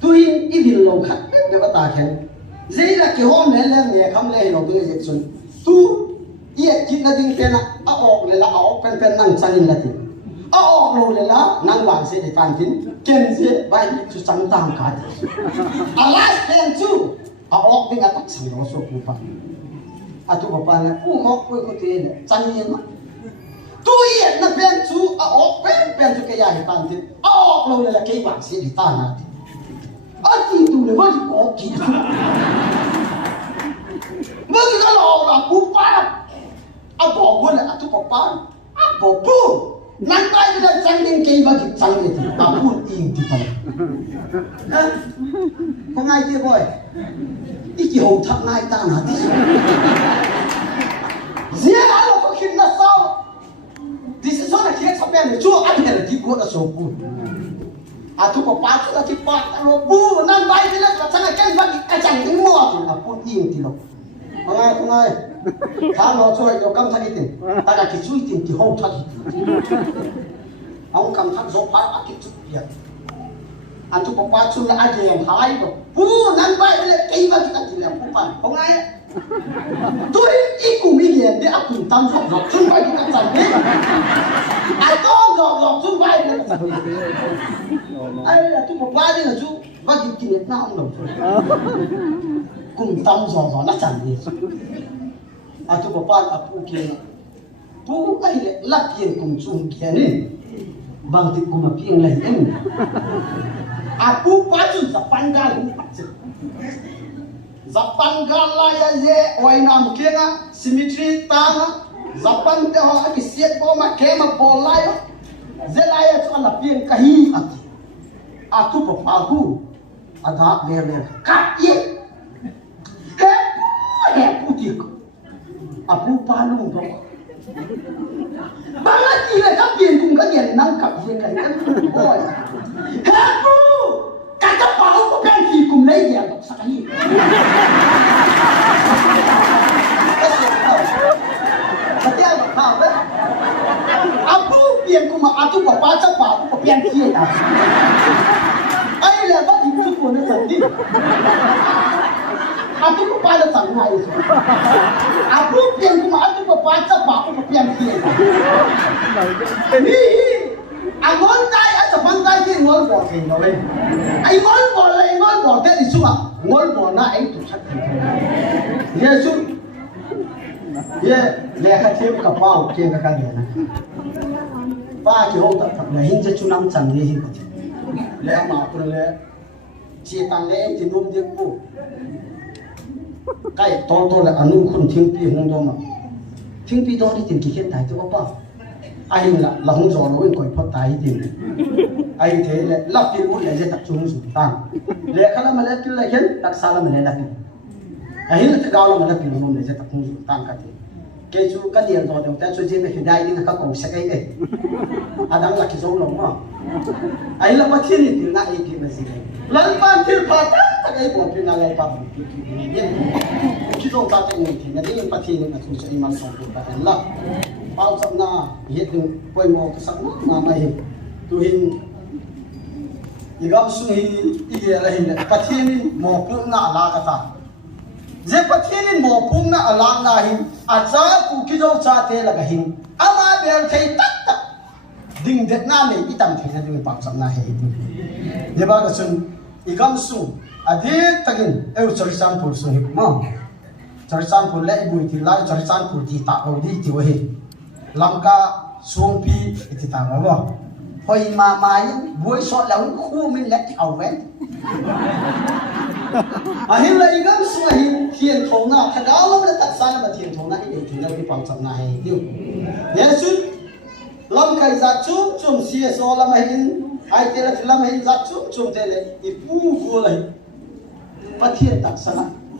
tôi ít điều lâu khát cái bắt ta khen dễ là kiểu hòn lên nhé không lên nó tôi dễ xuân tu iya chít là tiếng tên à ốc này là ốc pen năng sang là tiếng ốc rồi là năng vàng sẽ để tan chín ken sẽ bài chút sang tam cả alas ken chu ốc tiếng à tắc sang nó số phụ atu papa na pu khóc với cô tiền chăn nhiên mà tôi hiện là bên chú ốc bên chú cái gì tan chín ốc rồi là cái vàng sẽ để tan à thì tu này vẫn có kỹ mới cái lò là cú phá bỏ quên là tu papa bỏ pu nang tay cái chăn nhiên cái vàng cái chăn nhiên thì pu yên thì thôi có ai kia boy ít gì hồn thằng ai ta nào thì dễ là có khi nó sao thì sẽ nói là khi sắp bên chúa anh là chỉ có là số buồn à tu có ba là chỉ ba là buồn năng bay thì là chẳng là cái vật cái chẳng tiếng mua thì là buồn yên thì đâu không ai khá nó cho nó cầm thằng tiền ta là chỉ suy tiền thì hậu thật ông cầm thằng số phá cái chút việc anh chụp một ba chung là ai thì hai rồi, năng bay là cây vào cái gì là không ai, tôi ít cùng ý kiến để áp dụng tâm học học chung bay cái gì đấy, ai con học chung bay nữa, ai là chụp một ba đi là chú, và chụp kỷ niệm nào không được, cùng tâm dò nó chẳng gì, ai chụp một ba áp dụng kia, pu ai là lắc tiền cùng chung kia này, bằng tiền cùng mà tiền này em. Aku paju zapanggal paju zapanggal lah ya je oinam kena symmetry tanga zapang te ho aki siat bo ma kema bolai zelaya tu ala pian kahi ati atu papagu ada ler kat ye he putik apu palung do bangat kira ka pian kum ka yen nang kap ye kan boy he kata bau ko kan ki kum lấy ya tok sakali Betul tak apa? Apu pian kum atu papa cha bau ko pian ki ta ai là bắt đi chụp của nó thật đi atu papa là chẳng hay apu pian kum atu papa cha bau ko pian ki ta anh ngón tay anh chụp bàn tay thì ngón bỏ thì nó lên anh ngón bỏ cái gì xuống à ngón bỏ na anh tụt sắt thì ye xuống ye lẹ khai thêm cả bao kia cả cái này ba chỉ hôm tập tập là hình cho chú năm chẳng đi hình lẹ mà tôi lẹ chia tăng lẹ thì nuông điếc bu cái to là anh nuông khôn thiên pi hông đó mà thiên pi đó đi tìm kỳ hiện tại tôi có bao ai là không rõ nó coi phát tài tiền ai thế là lắp tiền cũng lại tập trung xuống tăng lẽ khá là mà lẽ cái lại khiến đặc sao là mình lại lắp ai là cái gạo là mình lắp tiền mình lại tập trung xuống tăng cái chú cái điện rồi chúng ta cho chơi về hiện đại nhưng các cậu sẽ cái ấy đang là cái dấu lồng mà ai là bắt thiên thì lại cái mà gì này lần ban thiên phạt cái của thiên là lại phạm cái dấu ta cái này thì nó đi bắt thiên là chúng sẽ imam xong được cái là bao giờ na hiện tượng quay mò cái sắc mà mày tu hình thì gam suy ý là hình phát thiên mò cũng na là cái ta dễ phát thiên mò cũng na là na hình à cha cụ cái dấu cha thế là cái hình ama bèo thấy tắt tắt đình Việt Nam này ít tầm thì là đình bao giờ na hình để bao cái xuân thì gam suy à thế takin em chơi sang phù suy mà chơi sang phù lại bùi thì lại chơi sang phù thì tạo đầu đi thì hình Langka suampi itu tahu apa? Hoi mamai buat soal lawan khu min lek awen. Akhirnya ikan sungai thiên thổ na, thật đó lắm là tất cả là thiên thổ na cái điều chúng ta đi phòng chậm này tiêu. Yesus lâm khai giặc chúng chúng xia so lâm hình ai thế là lâm hình giặc chúng thế này thì phu vua này bắt thiên tất cả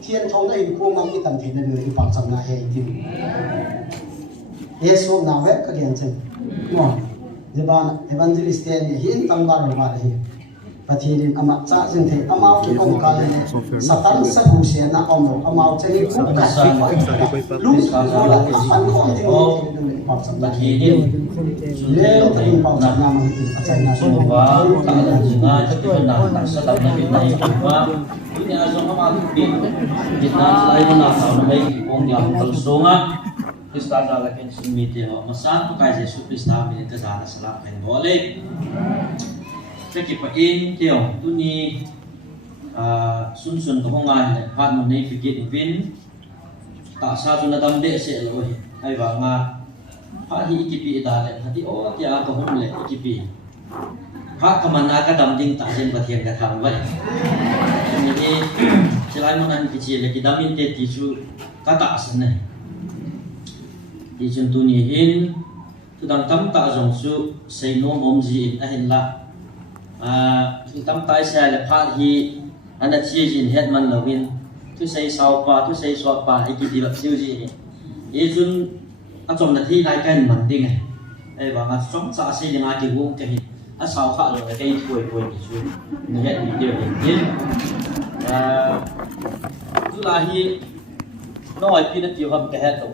thiên thổ này khu mang cái tầm thiên này đi phòng chậm này tiêu. Yesus nào hết cái điện chân, đúng không? Giờ bạn evangelist này hiện tăng vào rồi mà đấy, pathirin ama cha jing the amau ki om ka le satan sa hu se na om lo amau chani ku ka lu sa la an ko jing pa sa pathirin le tin pa sa na ma a chai na so wa ta la jinga chu na ta sa la na bin nai wa ini azong ma bin kita lai na sa na mai ki ong ya kal songa Krista dala ken sumite ho masan kai Yesu Krista mi ta dala sala ken bole Cek pa in kyo tu ni sun sun ko nga ne phat mo nei fikit vin ta sa tu na dam de se lo ai ba nga pha hi ikipi da le hati o kya ko hum le ikipi pha ka mana ka dam ding ta jen ba thian ka thang ba ni ni chilai mo nan ki chi le ki damin te ti chu ka ta san ne ti chun tu ni hin tu dang tam ta jong su sei no mom ji in a hin la tam tai xe là phát hi anh đã chia sẻ hết mình là viên thứ xây sau qua thứ xây soát qua hay cái gì là siêu gì ý chúng anh trong là thi lại cái mình đi này đây và anh sống xa xây dựng ai thì cũng cái anh sau phát rồi cái tuổi tuổi thì chú người hết những điều này biết thứ là hi nói khi nó tiêu hầm cái hết rồi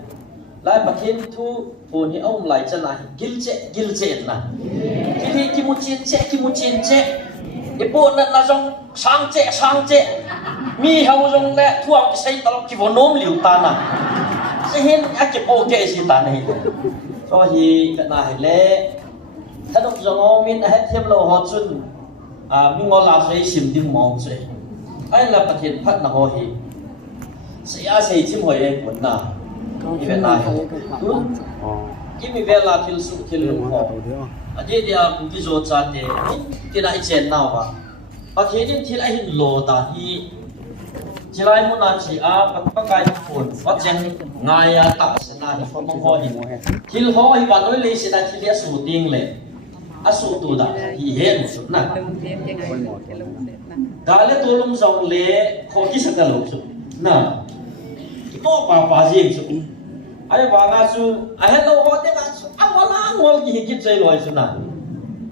lại mà thêm thu phồn thì ông lại chân là gil chết là khi ki mu chin che e po na jong sang che mi hau jong le thuang ki sei tal ki vonom liu ta na se hen a ki po ke si ta nei so hi ka na he le ta dok jong o min a het them lo ho chun mi ngo la sei sim ding mong che ai la pathian phat na ho hi se a sei chim hoi e kun na i ve na kimi vela thil su thil ho ade dia ki zo cha te ti na chen naw ba pathian thil a hin lo ta hi chilai mu na chi a pa kai phun wa chen ngaya ta sana hi phom ho hi thil ho hi ba noi le si da thil ya su ding le a su tu da hi he mu su na da le to lum zong le kho ki sa ka lo su na to pa jing su ai ba nga su ai hello ho te nga su a wala ngol ki ki chei loi su na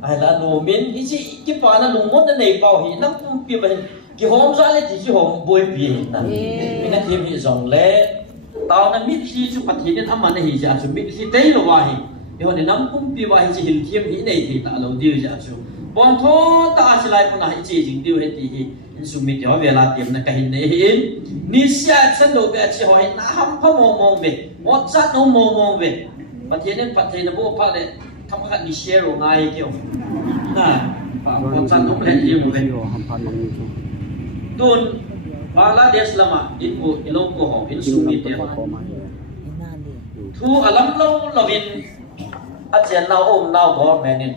ai la no min i chi ki pa na lung mon na nei pau hi nam tum pi ba ki hom za le ti chi hom boi pi na mi na thi mi zong le taw na mi thi chu pathin den amana hi ja chu mi thi dei lo wa hi yo ne nam kum pi wa hi chi hil thiam hi nei thi ta lo diu ja chu bon tho ta a silai pu na hi chi jing diu he ti hi in su mi tyo vela tiam na ka hin nei hin ni sia chen do be chi hoi na ham pha mong be mo chat no mong be pathin na bo pha le tham khat ni share ro ngai kyo na mo chat no le ji mo be tun Bangladesh lama in ko ilong ko ho in su mi te thu alam lo lovin a chen na om now government in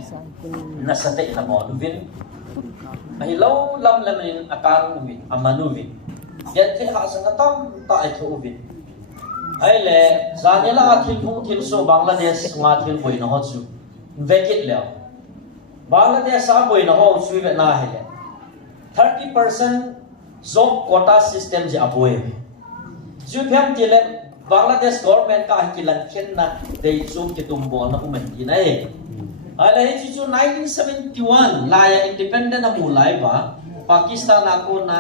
na sa te na mo vin ai lâu lâm lâm in akan umi amanu vin yet the ha sang tam ta ai thu vin ai le zanela thil so Bangladesh nga thil boi na ho chu vekit le Bangladesh sa boi na ho chu ve na he 30% job quota system je aboe chu phem ti le Bangladesh government ka kilan khen na dei chu ki tum bo na umen ti nai ala hi chu 1971 la ya independent na mulai ba Pakistan ako na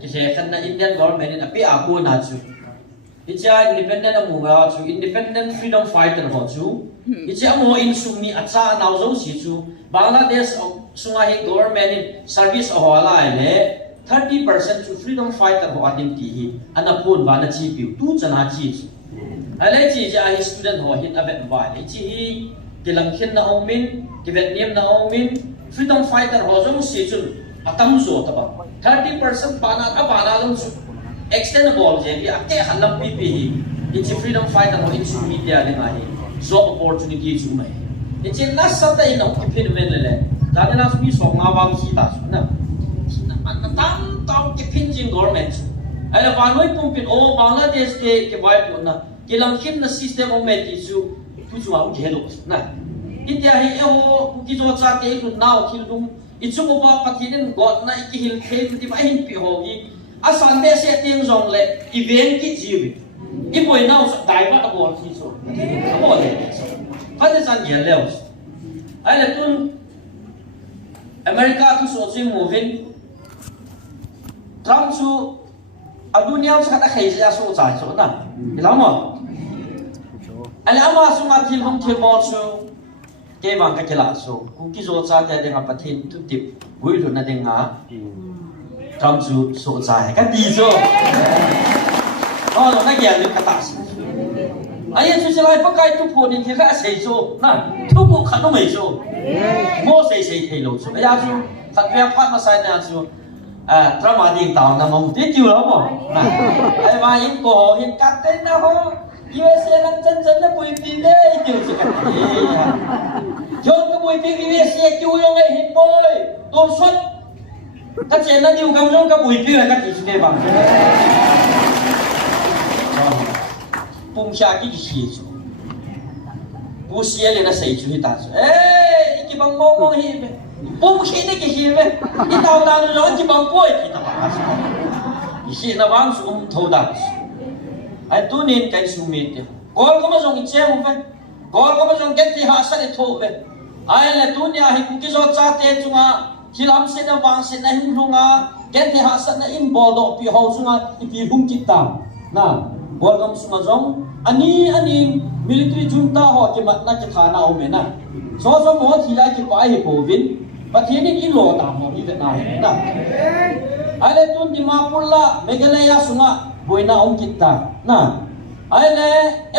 ki se khan na Indian government na pi ako na chu icha independent na mulai chu independent freedom fighter ho chu icha mo in sumi acha naw zo si chu Bangladesh sunga hi government service ho ala le 30% to freedom fighter ho adim ti hi anapun ba na chi piu tu chana chi ala chi ja hi student ho hit avet ba chi hi kilang khin na omin ki Vietnam na omin freedom fighter ho jong si chun atam zo ta ba 30% bana ka bana long chu extendable je bi ake halam pi pi hi chi freedom fighter ho in su media le ma hi so opportunity chu mai chi na sa ta in ki phin men le da na mi so nga wang chi ta chu na tam tam ki phin jin government ai la ba noi pum pin o Bangladesh ke bai pu na kilang khin na system o me ti chu tu chu au ke lo na India hi e ho ki zo cha te ku naw thil dum I chu mo ba pathin god na ki hil the ti ba hin pi ho gi asan be se tiang zong le event ki jiwi I boi naw so dai ba ta bo thi so mo le fa de san ye le ai le tun อเมริกาทุกส่วนซึ่งมูวินทรัมป์สู้อาดุนยาสักตะเคียนจะสู้ใจสู้นั่นเห็นแล้วมั้งอะไรอามาสู้มาที่ห้องที่บอลสู้เกี่ยงกับกีฬาสู้คุกกี้สู้ใจแต่เด็กประเทศทุกทิพย์วิ่งหลุดนั่นเองนะทรัมป์สู้ใจกันดีสู้อ๋อนั่นแกนึกกระตักไอ้ยังช่วยอะไรพวกใครทุกคนนี่ที่เขาเสียสู้นั่นทุกคนขัดต้องไม่สู้โม่เสียเทโลสู้ไอ้ยังสู้ขัดเวียนพัดมาใส่เนี่ยสู้ทำมาดีต่อนะมั่งที่จู่แล้วมั้งไอ้มาอินโก้อินกัดเต้นนะฮะUSA นั่งจันนะปุยปีเด้จู่สิกันย้อนก็ปุยปี USA จู่ยังไงฮิตบอยตัวสุดถ้าเจนนั่นอยู่กับย้อนก็ปุยปีอะไรกันที่สุดบ้างปุ่มชากี่ชิ้นจู่ผู้เสียเลยนะใส่จู่ที่ตาจู่อีกบางมองเห็นไหมปุ่มชิ้นนี่กี่ชิ้นไหมอีตาตาหนูร้อนจีบังป่วยที่ตาบ้าสิอีชิ้นน่ะบางสุ่มเท่าดังไอ้ตัวนี้กันสุ่มมีเดียวกอลก็มาส่งอีเจ้าไหมกอลก็มาส่งเก็ตที่หาสันทั่วไหมไอ้เล่ตัวนี้ให้คุกกี้จอดจ่าเตะจุงอ่ะที่ลำเส้นน่ะวางเส้นน่ะหิ้งลงอ่ะเก็ตที่หาสันน่ะอินบอลดอกปีหาวจุงอ่ะอีปีหุ่งกิตตามน่ะกอลก็มาส่งมาส่งอันนี้มิลิเตอร์จุนตาหัวที่มันน่าจะฐานะเอาไหมนะสอสมอที่ไรที่ไปให้โควิดประเทศนี้อิโลตามมาที่เวียดนามนะไอ้เล่ตุนดิมาปุลละเมฆเลยาสุงะบอยน่าองคิดตานะไอ้เล่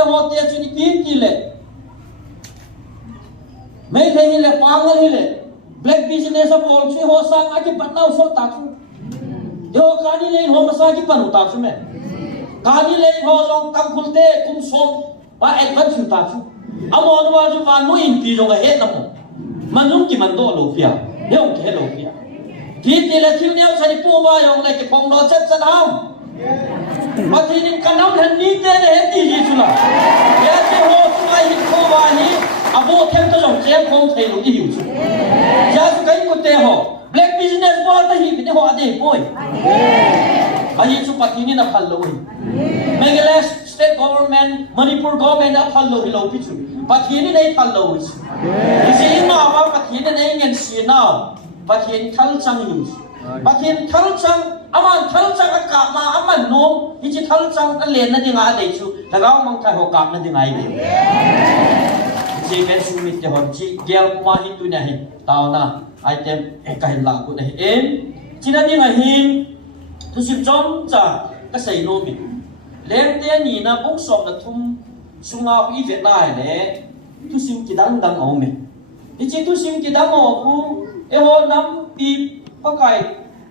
หัวเตี้ยจุนี่กินกิเลเมฆเลยเล่ปังเลยเล่ black business อะบอลช่วยหัวสังอาจจะปัดน้าสุดตาชุเดี๋ยวการนี้เลยหัวมาสังกี่ปันอุตาชุไหมการนี้เลยหัวจงตั้งคุลเต้คุมสมว่าเอ็ดวันชุดตาชุอามอนว่าจุวันนู้อินปีจงกับเฮ็ดน้ำมันนุ่งกี่มันโตโลเฟียเดี๋ยวแค่โลเฟียที่ที่ละที่เนี่ยฉันพูดว่าอย่างไรก็คงรอเช็ดสนามมาที่นี่กันน้ำทันนี้เต้เห็นดีจีสุละแย่ที่หัวสุนัยหินโคว่านี้อาโบเทมตัวจงเจ้าคงเทลุที่หิวสุยาสุกัยกุเตหัว black business บอลที่หิวนี่หัวเด็กป่วยอายุสุปที่นี่นับพันโลหิเมกาเลส state government มณิปุร government นับพันโลหิโลพิจุปที่นี่ได้พันโลหิสิ่งมาว่าปที่นี่เงินเสียน้าปที่นี่ทัลจังหิวปที่นี่ทัลจังอามันทัลจังอากาศมาอามันโน้มที่จะทัลจังอันเลียนนั่นยังไงเด็กชูแต่เรามองไทยหัวกาบนั่นยังไงเด็กจีเป็นสุมิตรหอนจีเกี่ยวมาหินตัวนี้ตาวนะไอเทมเอกหินหลังกูนี่เองจีนั่นยังไงหินทุกสิ่งจอมจ้าก็ใส่โนมิเลี้ยงเตี้ยนี่นะบุกสอบนะทุ่มสุงาพีเวียดนามเลยทุกสิ่งที่ดังเอาไหมที่จีทุกสิ่งที่ดังเอากูหัวน้ำปีปะไก่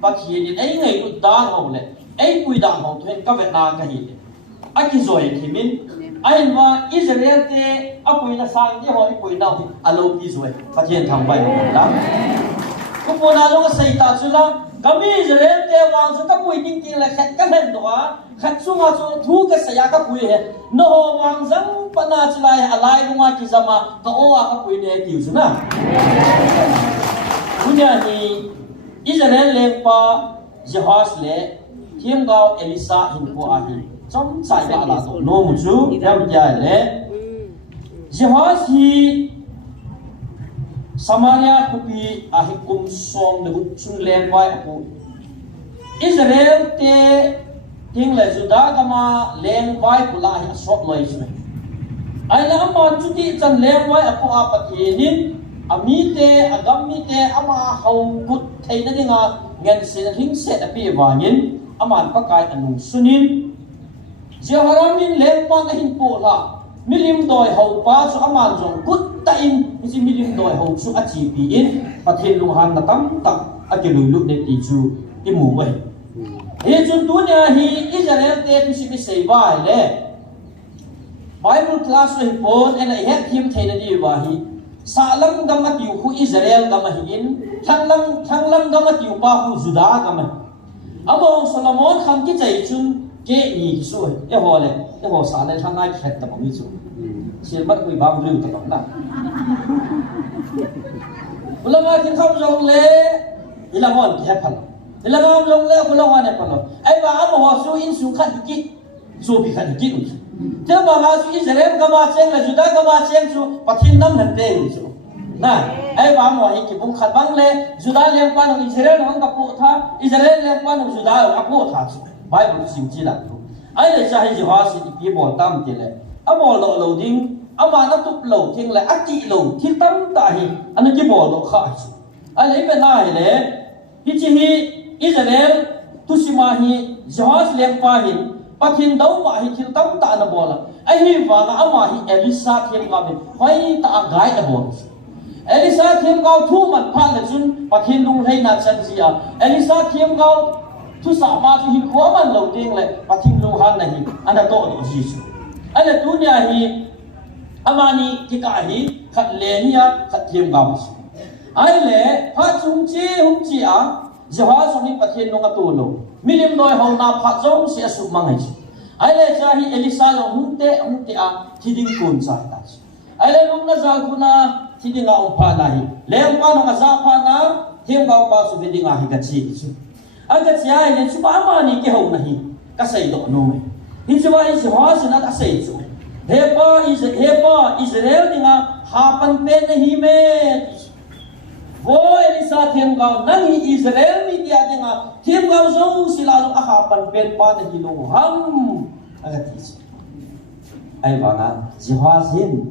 ปะเขียนไอ้ไงกูด่าเอาเลยไอ้กุยด่าเอาทุกคนก็เวียดนามกันหินไอ้กิจอยที่มินไอ้ว่าอิสราเอลเตะอากุยน่ะสั่งที่หัวไอ้กุยน่ะอารมณ์กิจอยปะเขียนทำไปนะกูพูดอะไรก็ใส่ตาสุดละก็มีอิสราเอลเตะวางสุดก็ปุยจริงๆเลยแค่กันเห็นตัวขัดสู้มาสู้ทุกข์ก็เสียก็ปุยเห็นโน้วางจังปนาจิไลอะไรลงมากิจมาก็โอ้ว่าก็ปุยเนี่ยกิวสุดนะคุณยานีอิสราเอลเลี้ยงปลาเจฮัสเล่ทีมเขาเอลิซาหินโคอาฮีจอมใส่บาลาโตโนมุจูเริ่มใจเลยเจฮัสฮีสมาเรียคุปีอาฮิคุมซอมเดบุชุนเลี้ยงไว้กูอิสราเอลเตะทิ้งเลยจุดากมาเลี้ยงไว้กูลาฮิสอบเลยใช่ไหมไอ้ละมาจุดที่จันเลี้ยงไว้กูอาปะทีนินอามีเตะอากามีเตะอามาเฮากุดไทยนั่นเองเงินเสียทิ้งเสร็จปีวานินอามันปะกายอนุสุนินเจ้าฮารามินเลี้ยงปังหินโปละมิลิมดอยเฮาป้าสุอามันจงกุดตาอินที่มิลิมดอยเฮาสุอาจีปีอินประเทศลุงฮันนักตั้มตักอากิลุลุเนติจูที่หมู่ไว้เฮ้จุนตัวเนี่ยฮีอิสราเอลเตะที่สิบสี่บ้าเลยไบเบิลคลาสเรื่องโพนเอ็นไอเฮ็ดทีมไทยนั่นดีว่าฮีสาลังกำมัดอยู่คู่อิสราเอลกำมัดหินทั้งลังกำมัดอยู่ป้าคู่จุดากำมัดอาบองโซโลมอนคำที่ใจจุนเกี่ยอีกส่วนหัวเลยหัวสาเลยทั้งง่ายแค่แต่ผมไม่จุนเสียบัดคุยบางเรื่องแต่ผมน่ะเวลามากินข้าวจงเลยเวลาวันแค่พันเวลามาจงเลยเวลาวันเนี่ยพันไอ้บ้ามาหัวสู้อินสูขัดกิสู้พิขัดกิอุ้ยเจ้าบ้าสู้อิสราเอลก็มาเชียงเลยจุดาก็มาเชียงสู้ปะทินน้ำหันเตยสู้ na ai ba mo hi ki bung khat bang le Juda lem pa no Israel no ka pu tha Israel lem pa no Juda a pu tha Bible sim chi la ai le cha hi ji ha si pi bol tam ti le a bol lo ding a ma na tup lo thing le a ti lo thi tam ta hi an ki bol lo kha ai le be na hi le hi chi hi Israel tu si ma hi Jehaz lem pa hi pathin dau ma hi thil tam ta na bola ai hi wa na ama hi Elisa thim ka be hoi ta gai a bol Elisa thim ka thu man pha le chun pathin lung hei na chan ji a Elisa thim ka thu sa ma hi ko man lo ding le pathin lung han na hi ana to lo ji su ana tu nya hi amani ki ka hi khat le ni ya khat thim ka su ai le pha chung chi hum chi a Jehaz soni pathin nong atu lo milim noi hau na pha jong si asu mangai ai le cha hi Elisa lo humte a thiding kun sa ta ai le lung na zal kuna thiding a pha na hi lem pa no za pha na thim ga pa su viding a hi ka chi su a ka chi ai le chu ba ma ni ke hau na hi ka sai do no me hi chu ba Jehaz na ka sai chu he pa Israel dinga ha pan pe na hi me Wo Elisa thiem gao nang hi Israel mi dia dinga thiem gao zo sila lo aha pan pen pa na hilo ham aga ti ai wa nga Jehaz hin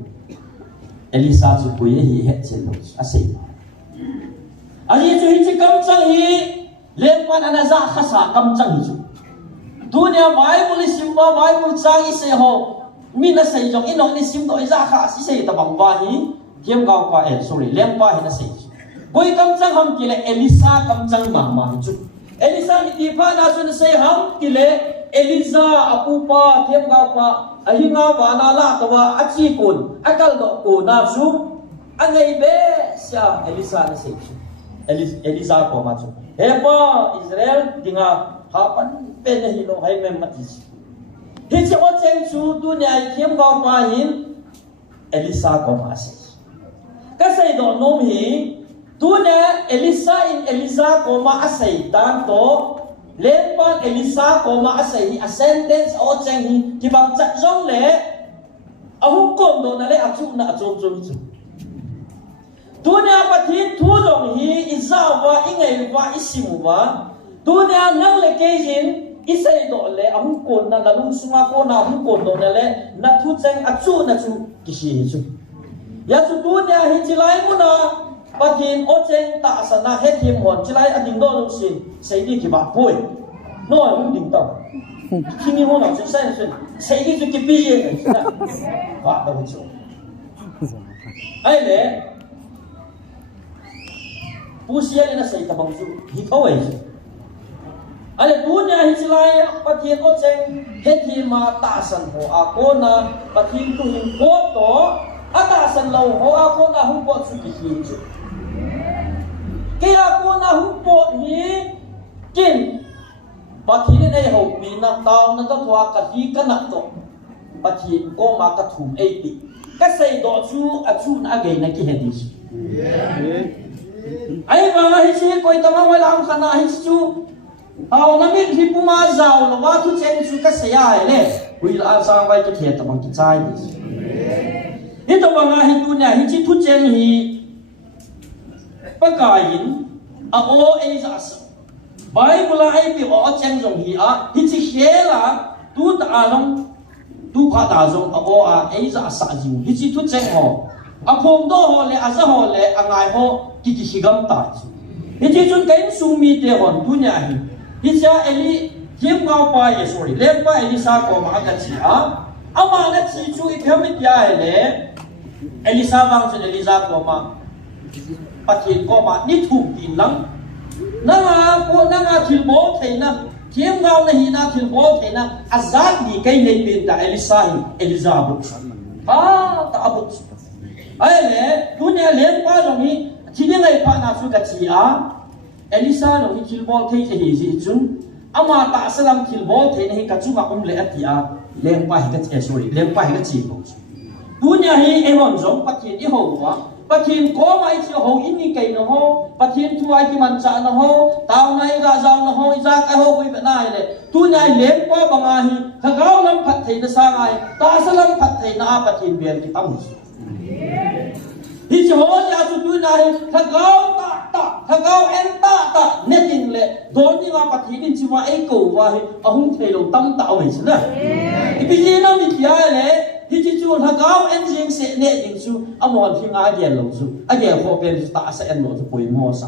Elisa chu pui hi het chen lo asai ani chu hi chi kam chang hi lem pan ana za khasa kam chang hi chu dunia Bible simba Bible chang i se ho mi na sai jong inong ni sim do za kha si se ta bang ba hi thiem gao pa sorry lem pa hi na sai Koi kam chang ham kile Elisa kam chang ma chu Elisa ni ti pha na chun sei ham kile Elisa apupa them ga pa ahinga wa na la tawa achi kun akal do ko na chu angai be sia Elisa na sei chu Elisa ko ma chu he pa Israel dinga ha pan pe na hi lo hai me mati hi chi o cheng chu tu ne ai them ga pa hin Elisa ko ma sei ka sei do nom hi Tuna Elisa koma asay dan to lempan Elisa koma asay a sentence o chang hi kibang chat jong le ahung kom do na le achu na achom chom chu Tuna pathin thu jong hi izawa ingai wa isimuwa Tuna nang le kejin isay do le ahung kon na lalung sunga ko na ahung kon do na le na thu chang achu na chu kishi chu ya chu Tuna hi chilai mu na Pathin o cheng ta asana he thim hon chilai ading do lo sin sei di ki ba poi no hum ding ta kini ho na chu sai sai sei di chu ki pi ye ba da chu ai le pu sia le na sei ta bang chu hi ko ai chu ai tu nya hi chilai pathin o cheng he thim ma ta san ho a ko na pathin tu hin ko to ata san lo ho a ko na hum ko chu ki hi chu Kaya ko na humpo hi kin pathin ai ho pi na taw na ka thwa ka hi ka na to pathin ko ma ka thum ai ti ka sei do chu a chu na ge na ki he di ai ba hi chi koi ta ma lam khana hi chu aw na mi hi pu ma zaw lo wa thu chen chu ka sei ai le hui la sa wai ki the ta bang ki chai ni to ba nga hi tu nya hi chi thu chen hi pagkain a o ai za sa Bible ai pi o cheng jong hi a hi chi hela tu ta long tu pha ta jong a o a ai za sa ji hi chi tu cheng ho a phom do ho le a za ho le a ngai ho ki ki higam ta hi chi chun kain su mi te hon tu nya hi cha eli him ga pa ye sorry le pa Elisa ko ma ka chi a ama na chi chu I phamit ya le Elisa bang chu Elisa ko ma pathin ko ma ni thum tin lang nanga ko nanga thil bo theina thiam gao na hi na thil bo theina azat ni kai nei pin ta Elisa hi Elizabeth ta abut ai le dunia len pa jong hi thini ngai pa na chu ka chi a Elisa lo hi thil bo thei hi ji chun ama ta salam thil bo theina hi ka chu ma le ati a len pa hi ka sorry len pa hi ka chi bo dunia hi emon jong pathin I ho wa pathin ko mai chi ho inni kai no ho pathin thu ai ki man cha no ho taw nai ga jaw no ho ja ka ho koi ba nai le tu nai lem ko banga hi khagaw lam phat thei na sa ngai ta salam phat thei na pathin bian ki tam hi chi ho ja chu tu na hi thagau thagau en ta netin le don ni ma pathi din chi wa ei ko wa hi ahung thei lo tam ta mai chna ipi ji na mi kia le hi chi chu thagau en jing se ne ding chu amon thi nga ge lo chu a ge ho pen ta sa en lo chu poi mo sa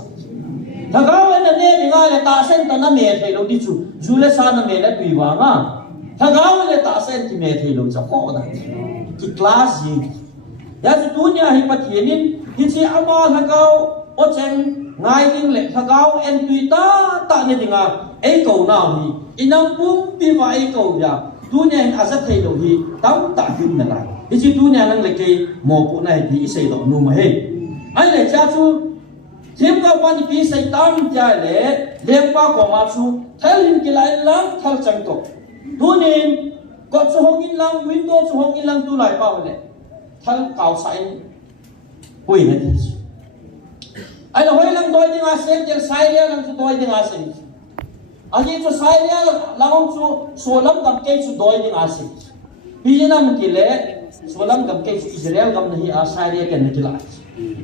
thagau en ne ni nga le ta sen ta na me thei lo di chu ju le sa na me le tui wa nga thagau le ta sen ti me thei lo cha ko da ki class ji ya chu tu nya hi pathi nin hi chi ama thagau o chen ngai ding le thagau en tui ta ne dinga ei ko na hi inam pum pi wa ei ko ya tu nya azat thei lo hi tam ta hin na lai hi chi tu nya nang le ke mo pu nai ti sei lo nu ma he ai le cha chu thêm các quan pi sai tam cha le lem pa ko ma chu thal hin ki lai lang thal chang ko tu nin ko chu hong in lang window chu hong in lang tu lai pa le thal kau sai pui na ti ai là hoi lang doi ding a sen jel sai ria lang chu doi ding a sen a ji chu sai ria lang chu so lam gam ke chu doi ding a sen hi je nam ki le so lam gam ke chu Israel gam na hi a sai ria ken ki la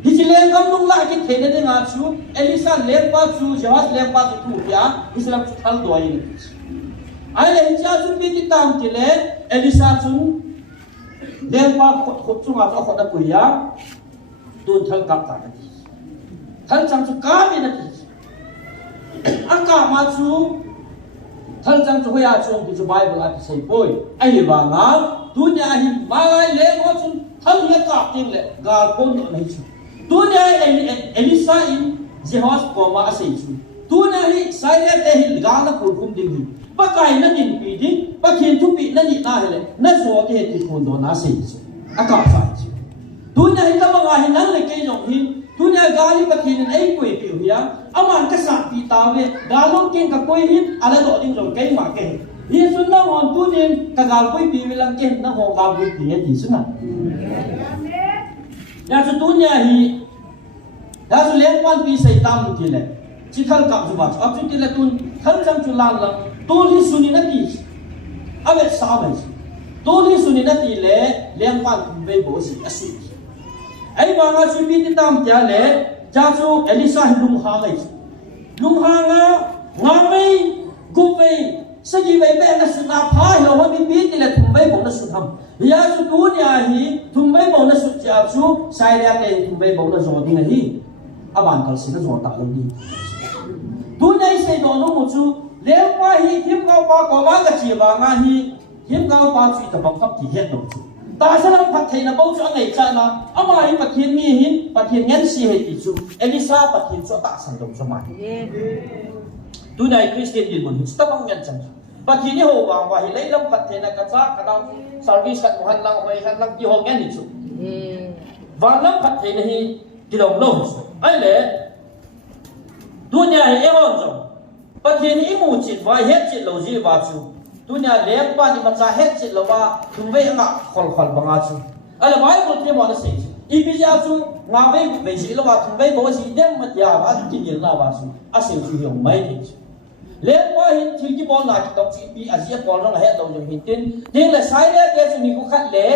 hi ji leng gam lung la ki the ne ding a chu Elisa leng pa chu Joas leng pa chu tu ya Israel chu thal doi ni ai le cha chu bi ti tam ki le Elisa chu leng pa khot chu ma chu khot da pu ya tun thal kap ta thal chang chu ka mi na ti aka ma chu thal chang chu ya chu ki chu Bible a sai poi ai ba nga dunya hi mai le ngo chu thal le ka ting le ga kon no nei chu dunya Elisa in Jehos ko ma sai chu dunya hi sai le te hi ga na pu kum ding hi pa kai na din pi ding pa khin thu pi na ni na hele na zo ke ti khon do na sai chu aka sai chu dunya hi ta ma ga hi nan le ke jong hi dunia gali pathin ai koi pi hiya aman ka sa pi ta ve galong king ka koi hin ala do ding jong kai ma ke hi sun na hon tu nin ka gal koi pi ve lang ken na ho ga bu pi ti suna ya chu dunia hi ya chu leng pan pi sai tam ki le chi thal ka ju ba chu ap chu ti le tun thal chang chu lan la tu li suni na ti ave sa ba tu li suni na ti le leng pan ve bo si asu ai ba nga chu bi ti tam tia le cha chu Elisa lung ha ngai lung ha nga mei gu mei sa ji bei be na su na pha lo ha bi ti le thum bei bo na su tham ya chu tu nya hi thum bei bo na su cha chu sai ya te thum bei bo na zo ding hi aban kal si na zo ta lo ni tu nei sei do no mu chu le pa hi thim ga pa ko ma ka chi ba nga hi thim ga pa chu ta bang khap ti het no chu ta sa lam phat thei na bo chu ngai cha na ama hi pathian mi hin pathian ngen si he ti chu Elisa pathian chu ta san dong chu ma tu nai Christian din mun sta bang ngen chang pathian ni ho wa wa hi lei lam phat thei na ka cha ka dang service kat han lang hoi han lang ti ho ngen ni chu wa lam phat thei na hi ki dong lo chu ai le tu nya hi eon zo pathian ni mu chin wa het chin lo ji wa chu dunia lem pa ni macha het chit lawa thumve nga khol banga chu ala Bible te mo na sei ibija chu nga ve si lawa thumve bo si dem ma ya ba ti ni la wa chu a sei chu yong mai ni lem pa hin thi ki bol la ki tok chi bi azia bol ro la he do jong hin tin ding la sai le te chu ni ku khat le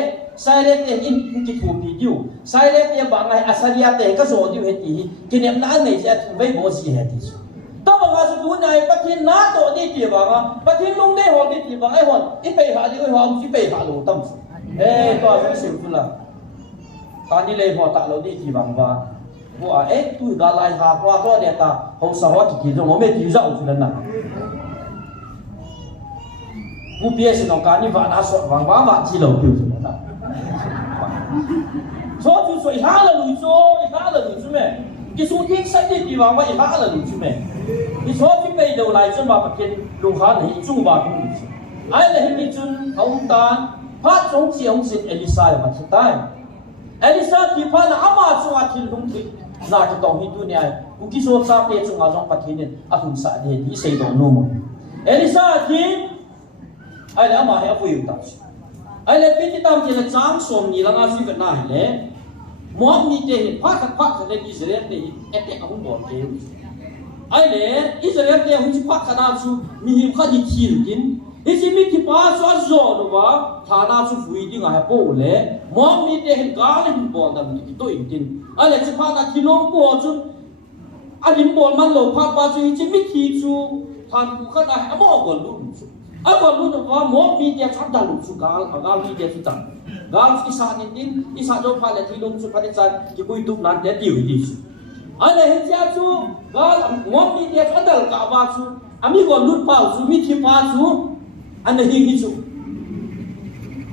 sai le te in ki thu pi diu sai le te ba ngai asaria te ka so diu he ti ki nem na nei ja thumve bo si he ti chu ta ba nga su tu nai pathin na to ni ti ba nga pathin lung ne ho ni ti ba ai hon I pe ha di oi hom si pe ha lo tam to a se tu la ta ni le ho ta lo ni ti bang ba bo a tu ga lai ha kwa to ne ta ho sa ho ki jo mo me ti za u chu na bu pie se no ka ni va na so wang ba ma chi lo pi chu na so chu so ha la lu chu me ki su tin sai ni ti wang ba ha la lu chu me你说去北头来这嘛，偏龙哈你中吧东西，哎，那你准红单，怕中只红是艾丽莎嘛是带，艾丽莎提怕那阿妈中啊听红提，那就当去多年，我记说啥别中啊中白天呢，啊红啥的你谁都弄嘛，艾丽莎听，哎，阿妈还要不用担心，哎，那边的当天的张说你让阿去个哪里？莫你这怕的以色列的，一点红包给。ai le Israel te hu chi pak kana chu mi him kha di thil kin Ichimi ki pa so zo no wa thana chu fui ding a po le mom mi te hin ga le hin bol dam ki to in tin ale chi pa na thilong po chu adim bol man lo pha pa chu ichimi ki chu than ku kha da amo gol lu chu a gol lu no wa mom mi te chap da lu chu ga mi te chu tam ga ki sa ni tin isa jo pha le thilong chu pa de chan ki pui tu nan te tiu di chu ale hin ja chu ga mom mi te adal ka ba chu ami gol lu pa chu mi thi pa chu anh ấy hình dung,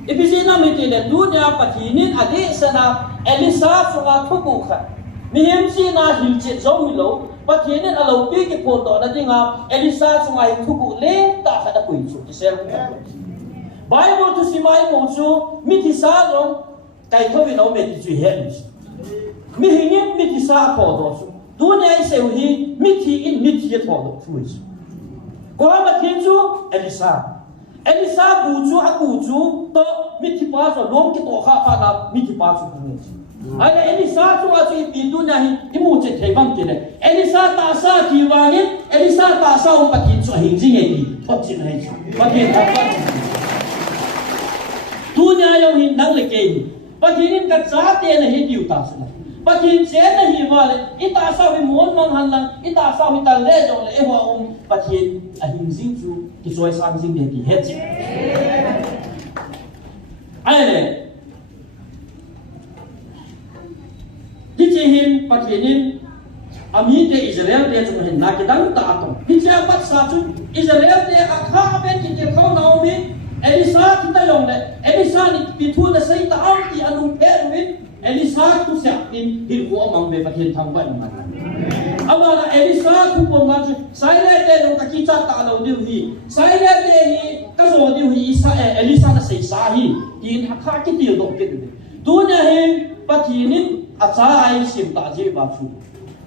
episode này thì là dunia patinin adi sana Elisa sunga thuku kha, mihem si na hilchet zong hilo, patinin alau pi ke photo na dinga Elisa sunga thuku le ta kada kuin su, kisah. Bible tu si mai mongsu mitisa zong kai thowi no me ti hen, mihingin mitisa photo su, dunia iseuhi mithi in mithi photo su. Kau matin su Elisa buju to miti pa so long ki to kha pa na miti pa so ni ai Elisa so a chi pi tu na hi imu che thei bang ke ne Elisa ta sa ki wangin Elisa ta sa um patin so hin jing e ki thot chin hai patin ta pa tu nya yo hin dang le ke patin ka cha te na hi tiu ta so patin che na hi wa le ita sa wi mon mang han lang ita sa wi ta le jong le e wa patin a hin jing chu ki soi sang jing de ki het chi ai le ki che hin patinin ami te Israel te chu hin na ki dang ta to ki che pat sa chu Israel te a kha ben ki te khau na mi Elisa ki ta yong le Elisa ni pi thu na sai ta au ti anung pe win Elisa tu sia in hil ko mang be patin thang ba ma Amala Elisa tu pon ma chu sai le te long ka ki cha ta lo diu hi sai le te hi ka zo diu hi isa Elisa na sai sa hi tin hakha ki ti do ke tu na he patinin acha ai sim ta ji ba chu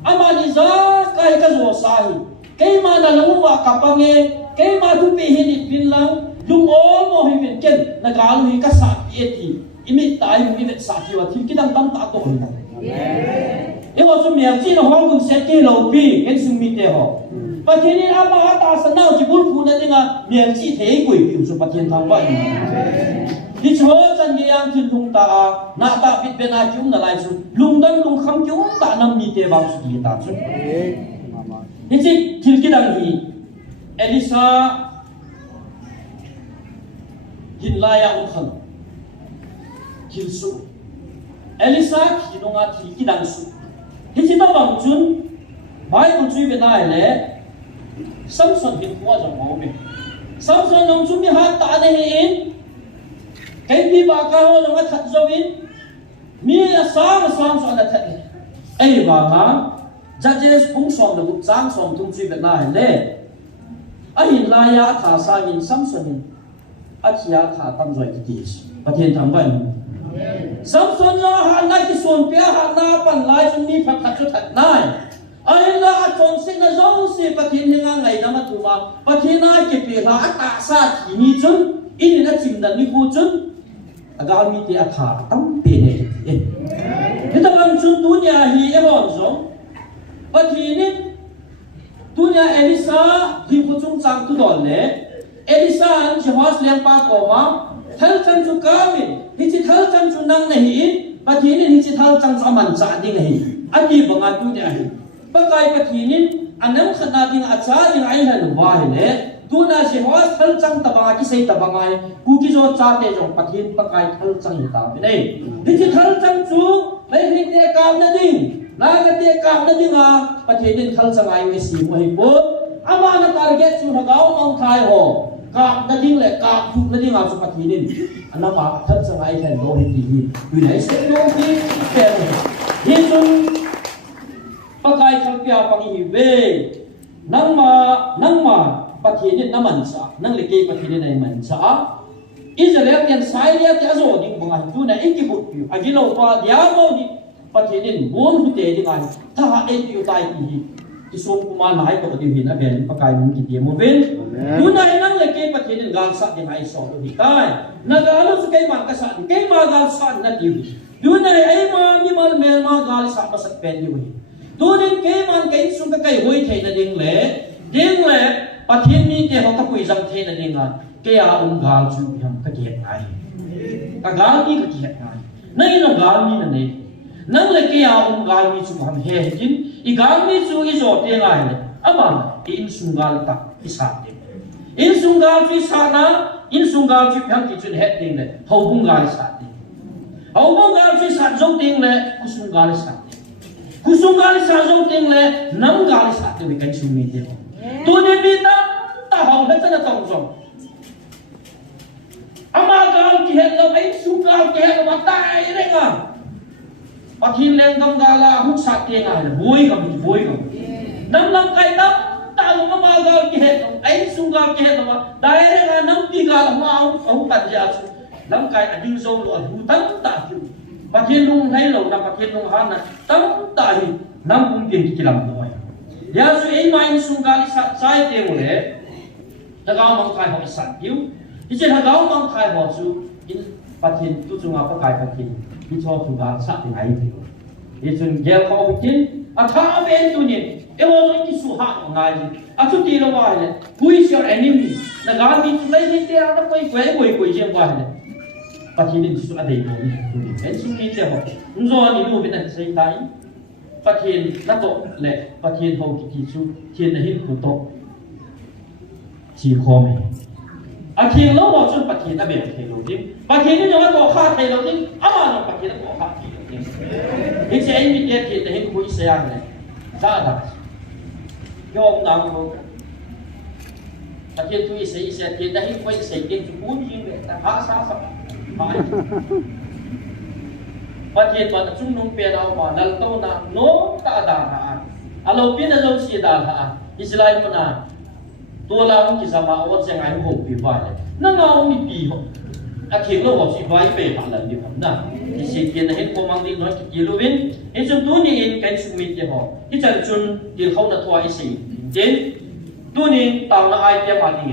amali za kai ka zo sa hi kai ma na lo wa ka pa nge kai ma tu pe hi ni pin lang lung o mo hi pen ken na ga lu hi ka sa ti ti imi tai mu imi sa ti wa ti ki dang tam ta to hi Ego su miang chi no hong kong set ki lo pi ken sung mi te ho patini ama ta sa nau ji bul phu na dinga miang chi thei koi pi su patien thang ba ni di cho chan gi yang thin thung ta na ta bit be na chung na lai su lung dang lung kham chung ta nam mi te ba su ki ta su ni chi thil ki dang hi Elisa hin la ya un khan thil su Elisa ki no nga thil ki dang su Hiji ta bang chun Bible chui be nai le Samson bin kwa jong mo be Samson nong chu mi ha ta ne in kai pi ba ka ho nong that zo in mi sa so na that le ai ba ma judges pung som de chang som tung chui be nai le ai la ya tha sa in Samson in a chia tha tam zoi ki ti patien tham ba Samson la ha na ki son pia ha na pan lai sun mi phat chu that nai ai la chon sing na zong si pathin hinga ngai na ma tu ma pathin na ki pe la ta sa thi ni chun in na chim dan ni ku chun aga mi ti a tha tam pe ne ni ta bang chun tu nya hi e bon zong pathin ni tu nya Elisa hi ku chung chang tu don le Elisa an Jehoas leng pa ko ma thal chan chu ka mi hi chi thal chan chu nang nei hi pathin ni chi thal chang cha man cha ding hi ani banga tu nya hi pakai pathin anam khana ding acha ding ai han wa hi le tu na Jehoas thal chang ta ba ki sei ta ba ngai ku ki zo cha te jong pathin pakai thal chang hi ta bi nei hi chi thal chang chu lai hi te kam na ding la ga te kam na ding a pathin din thal chang ai we si mo hi po ama na target chu na gaw mong thai ho ka na ding le ka thu na ding a su pathin din anama thal chang ai kan lo hi ti hi wi nei se lo ki pe hi chung pakai khang pia pang hi ve nang ma pathin din naman sa nang le ke pathin din ai man sa Israel yan sai ya ti azo ding banga tu na ikibut pi agilo pa dia mo di pathin din bon hu te ding ai ta ha e pi tai hi isong kuma nai to di hin a ben pakai mun ki ti mo ven tu na nang le ke pathin din gal sa ding ai so di kai na galo su kai man ka sa kai ma gal sa na ti tu na ai ma mi mal mel ma gal sa pa sa pen ni wi tu din kai man kai sung ka kai hoi thei na ding le pathin mi te ho ka pui jang thei na ding a kaya gal chu yang ka get ai ka gal ni ka get ai nei no gal ni na nei nang le kaya gal ni chu ham he hin I gal ni chu I zo te ngai le ama in sungal ta isa te in sungal chu sa na in sungal chu phang ki chun het ding le ho bung gal sa te ho bung gal chu sa zo ding le ku sungal sa te ku sungal sa zo ding le nam gal sa te we kan chu mi te tu ne bi ta ho le ta na tong zo ama gal ki het lo ai sungal ki het ma tai re nga Pakin leng kam gala huk sak ke nga boy kam nam lam kai nam ta lo ma gal ki het ai sungal ki het ma dai re nga nam ti gal ma au tan ja su lam kai ading zo lo hu tam ta ju pakin lung hai lo na pakin lung han na tam ta hi nam pum tin ki lam no ya su ai mai sungal sa sai te mo le ta ga mang kai ho san tiu hi che ta ga mang kai ho su in pakin tu chu nga pa kai pakinที่ชอบสุดาสักยังไงที่ว่าที่จนเกี่ยวกับกินท้าเวนตัวนี้วันที่สุภาพของนายชุดที่เราว่าเนี่ยคุยเสียอันนี้นักการมีจุดไหนที่เดียวเราคุยเชื่อว่าเนี่ยปฏิทินสุดอะไรตัวนี้เป็นสุดที่เดียวมันจะนี่ดูเป็นอะไรใช่ไหมปฏิทินนั่นตัวแหละปฏิทินของที่สุดที่ในหินขุดโตชีคอมอาทิตย์เราบอกจนปฏิทินนั่นเป็นเทโลจิปฏิทินนี่จะมาต่อค่าเทโลจิอามาเราปฏิทินต่อค่าเทโลจิที่เช้ามีเดียร์ที่ในหินคุยเสียงเลยจ้าดักยอมนำเขาปฏิทินคุยเสียที่ในหินคุยเสียงจุดปุ่นยิงเลยแต่หาซาสับหายปฏิทินมันจุ่มนุ่มเปียเอามาแล้วตัวนั้นโน้ตาดาหาอาเราเป็นอาเราเสียดาหาอิสราเอลมันตัวเราที่สมาว่าจะไงหัวปีไฟเลยนั่งเอามีปีหกอาทิตย์เราบอกสิไฟเปย์ผ่านหลังดีผมนะที่สิ่งที่เห็นพวกมันดีน้อยกี่ลูวินเห็นจนตัวนี้เองการสุมิตรหอที่จะจนเดี๋ยวเขาหน้าทัวร์สิ่งเด่นตัวนี้ตามละไอเดียมาดี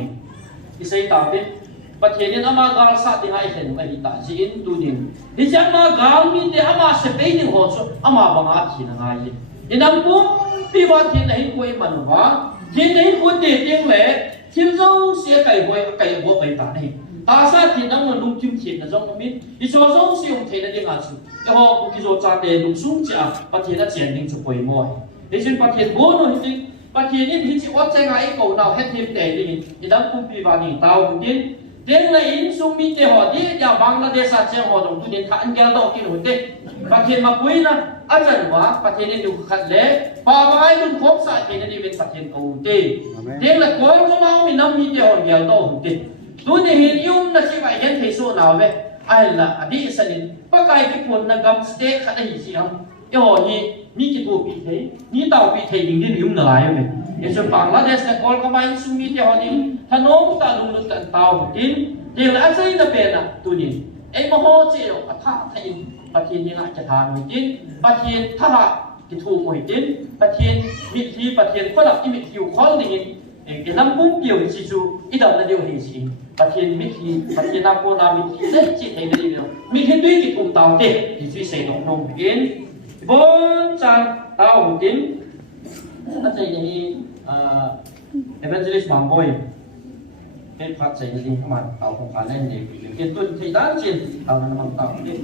ที่ใส่ตามเป็นประเทศนี้อามาการสัตย์ที่ให้เห็นไม่ได้สิ่งตัวนี้ที่จะมาการมีแต่อามาเสพติดหัวสุอามาบังอาจที่นั่งไงที่นั่งปุ๊บปีวันที่ไหนคุยมันว่าที่ไหนคนเด็กยังแหละที่เราเสียไก่บัวไก่ตาเนี่ยตาซาที่นั่งมันลุงจิ้มเขียนนะจ๊ะมิตรที่ชอบส่งเสียงเทนั่นยังไงสุดแล้วพอที่เราจานเดลุงสุ่งจ้าประเทศนั้นเสียงดิ้งจะป่วยมั่วที่ฉันประเทศบัวนู่นที่ประเทศนี้ที่ว่าจะไงกูน่าเฮ็ดเทียมแต่ดิที่นั่งปุ๊บปีบานี่ตาวกินเด็กเลยอินสุ่งมีเจ้าหัวที่อย่าบังละเดชเจ้าหัวตรงทุเรียนทานแก้วดอกกินหัวเด็กประเทศมาปุ้ยนะอาจารย์ว่าประเทศนี้ดูขัดเละป่าไม้ลุนครบสายประเทศนี้เป็นประเทศกูเด็กเด็กเลยก้อยก็มามีน้ำมีเจ้าหัวแก้วดอกหัวเด็กตัวนี้เห็นยุ่งนะสิว่าเห็นเทโซนาวเว้ยไอ้ละอดีตสนิทปากไก่ที่คนนักกำสเต็กขัดหิสิฮัมย่อนี่มีกี่ตัวปีเทนี่เต่าปีเทยิ่งนี่ยุ่งหลายเว้ยเอชบังลาเดชเนี่ยกอลก็มาอินสุมีเจ้าหัวนี่ถนนตาลุงลุนกันเต่าดินเด็กเลยอาศัยนั่นเป็นนะตัวนี้ไอ้มโหเจ้าอัฐะไทยประเทศนี้อาจจะทางมิจินประเทศทหารที่ถูกมิจินประเทศมิตรีประเทศฝรั่งที่มิตรอยู่ข้อนี้เองน้ำพุ่งเกี่ยวสิจูอีดอกนั่นเดียวเห็นสิประเทศมิตรีประเทศนาโกนามิตรีเล็กจิตให้ได้เดียวมีแค่ด้วยที่ถูกตาวเด็กที่ช่วยเสด็จนมกินบนจานตาวกินนั่นจะอย่างนี้evangelist บางบ่อยเป็นพัดใส่ในขมันเอาของการเล่นเด็กเกี่ยวกับที่ด้านจีนเอาน้ำมันเต่าเนี่ย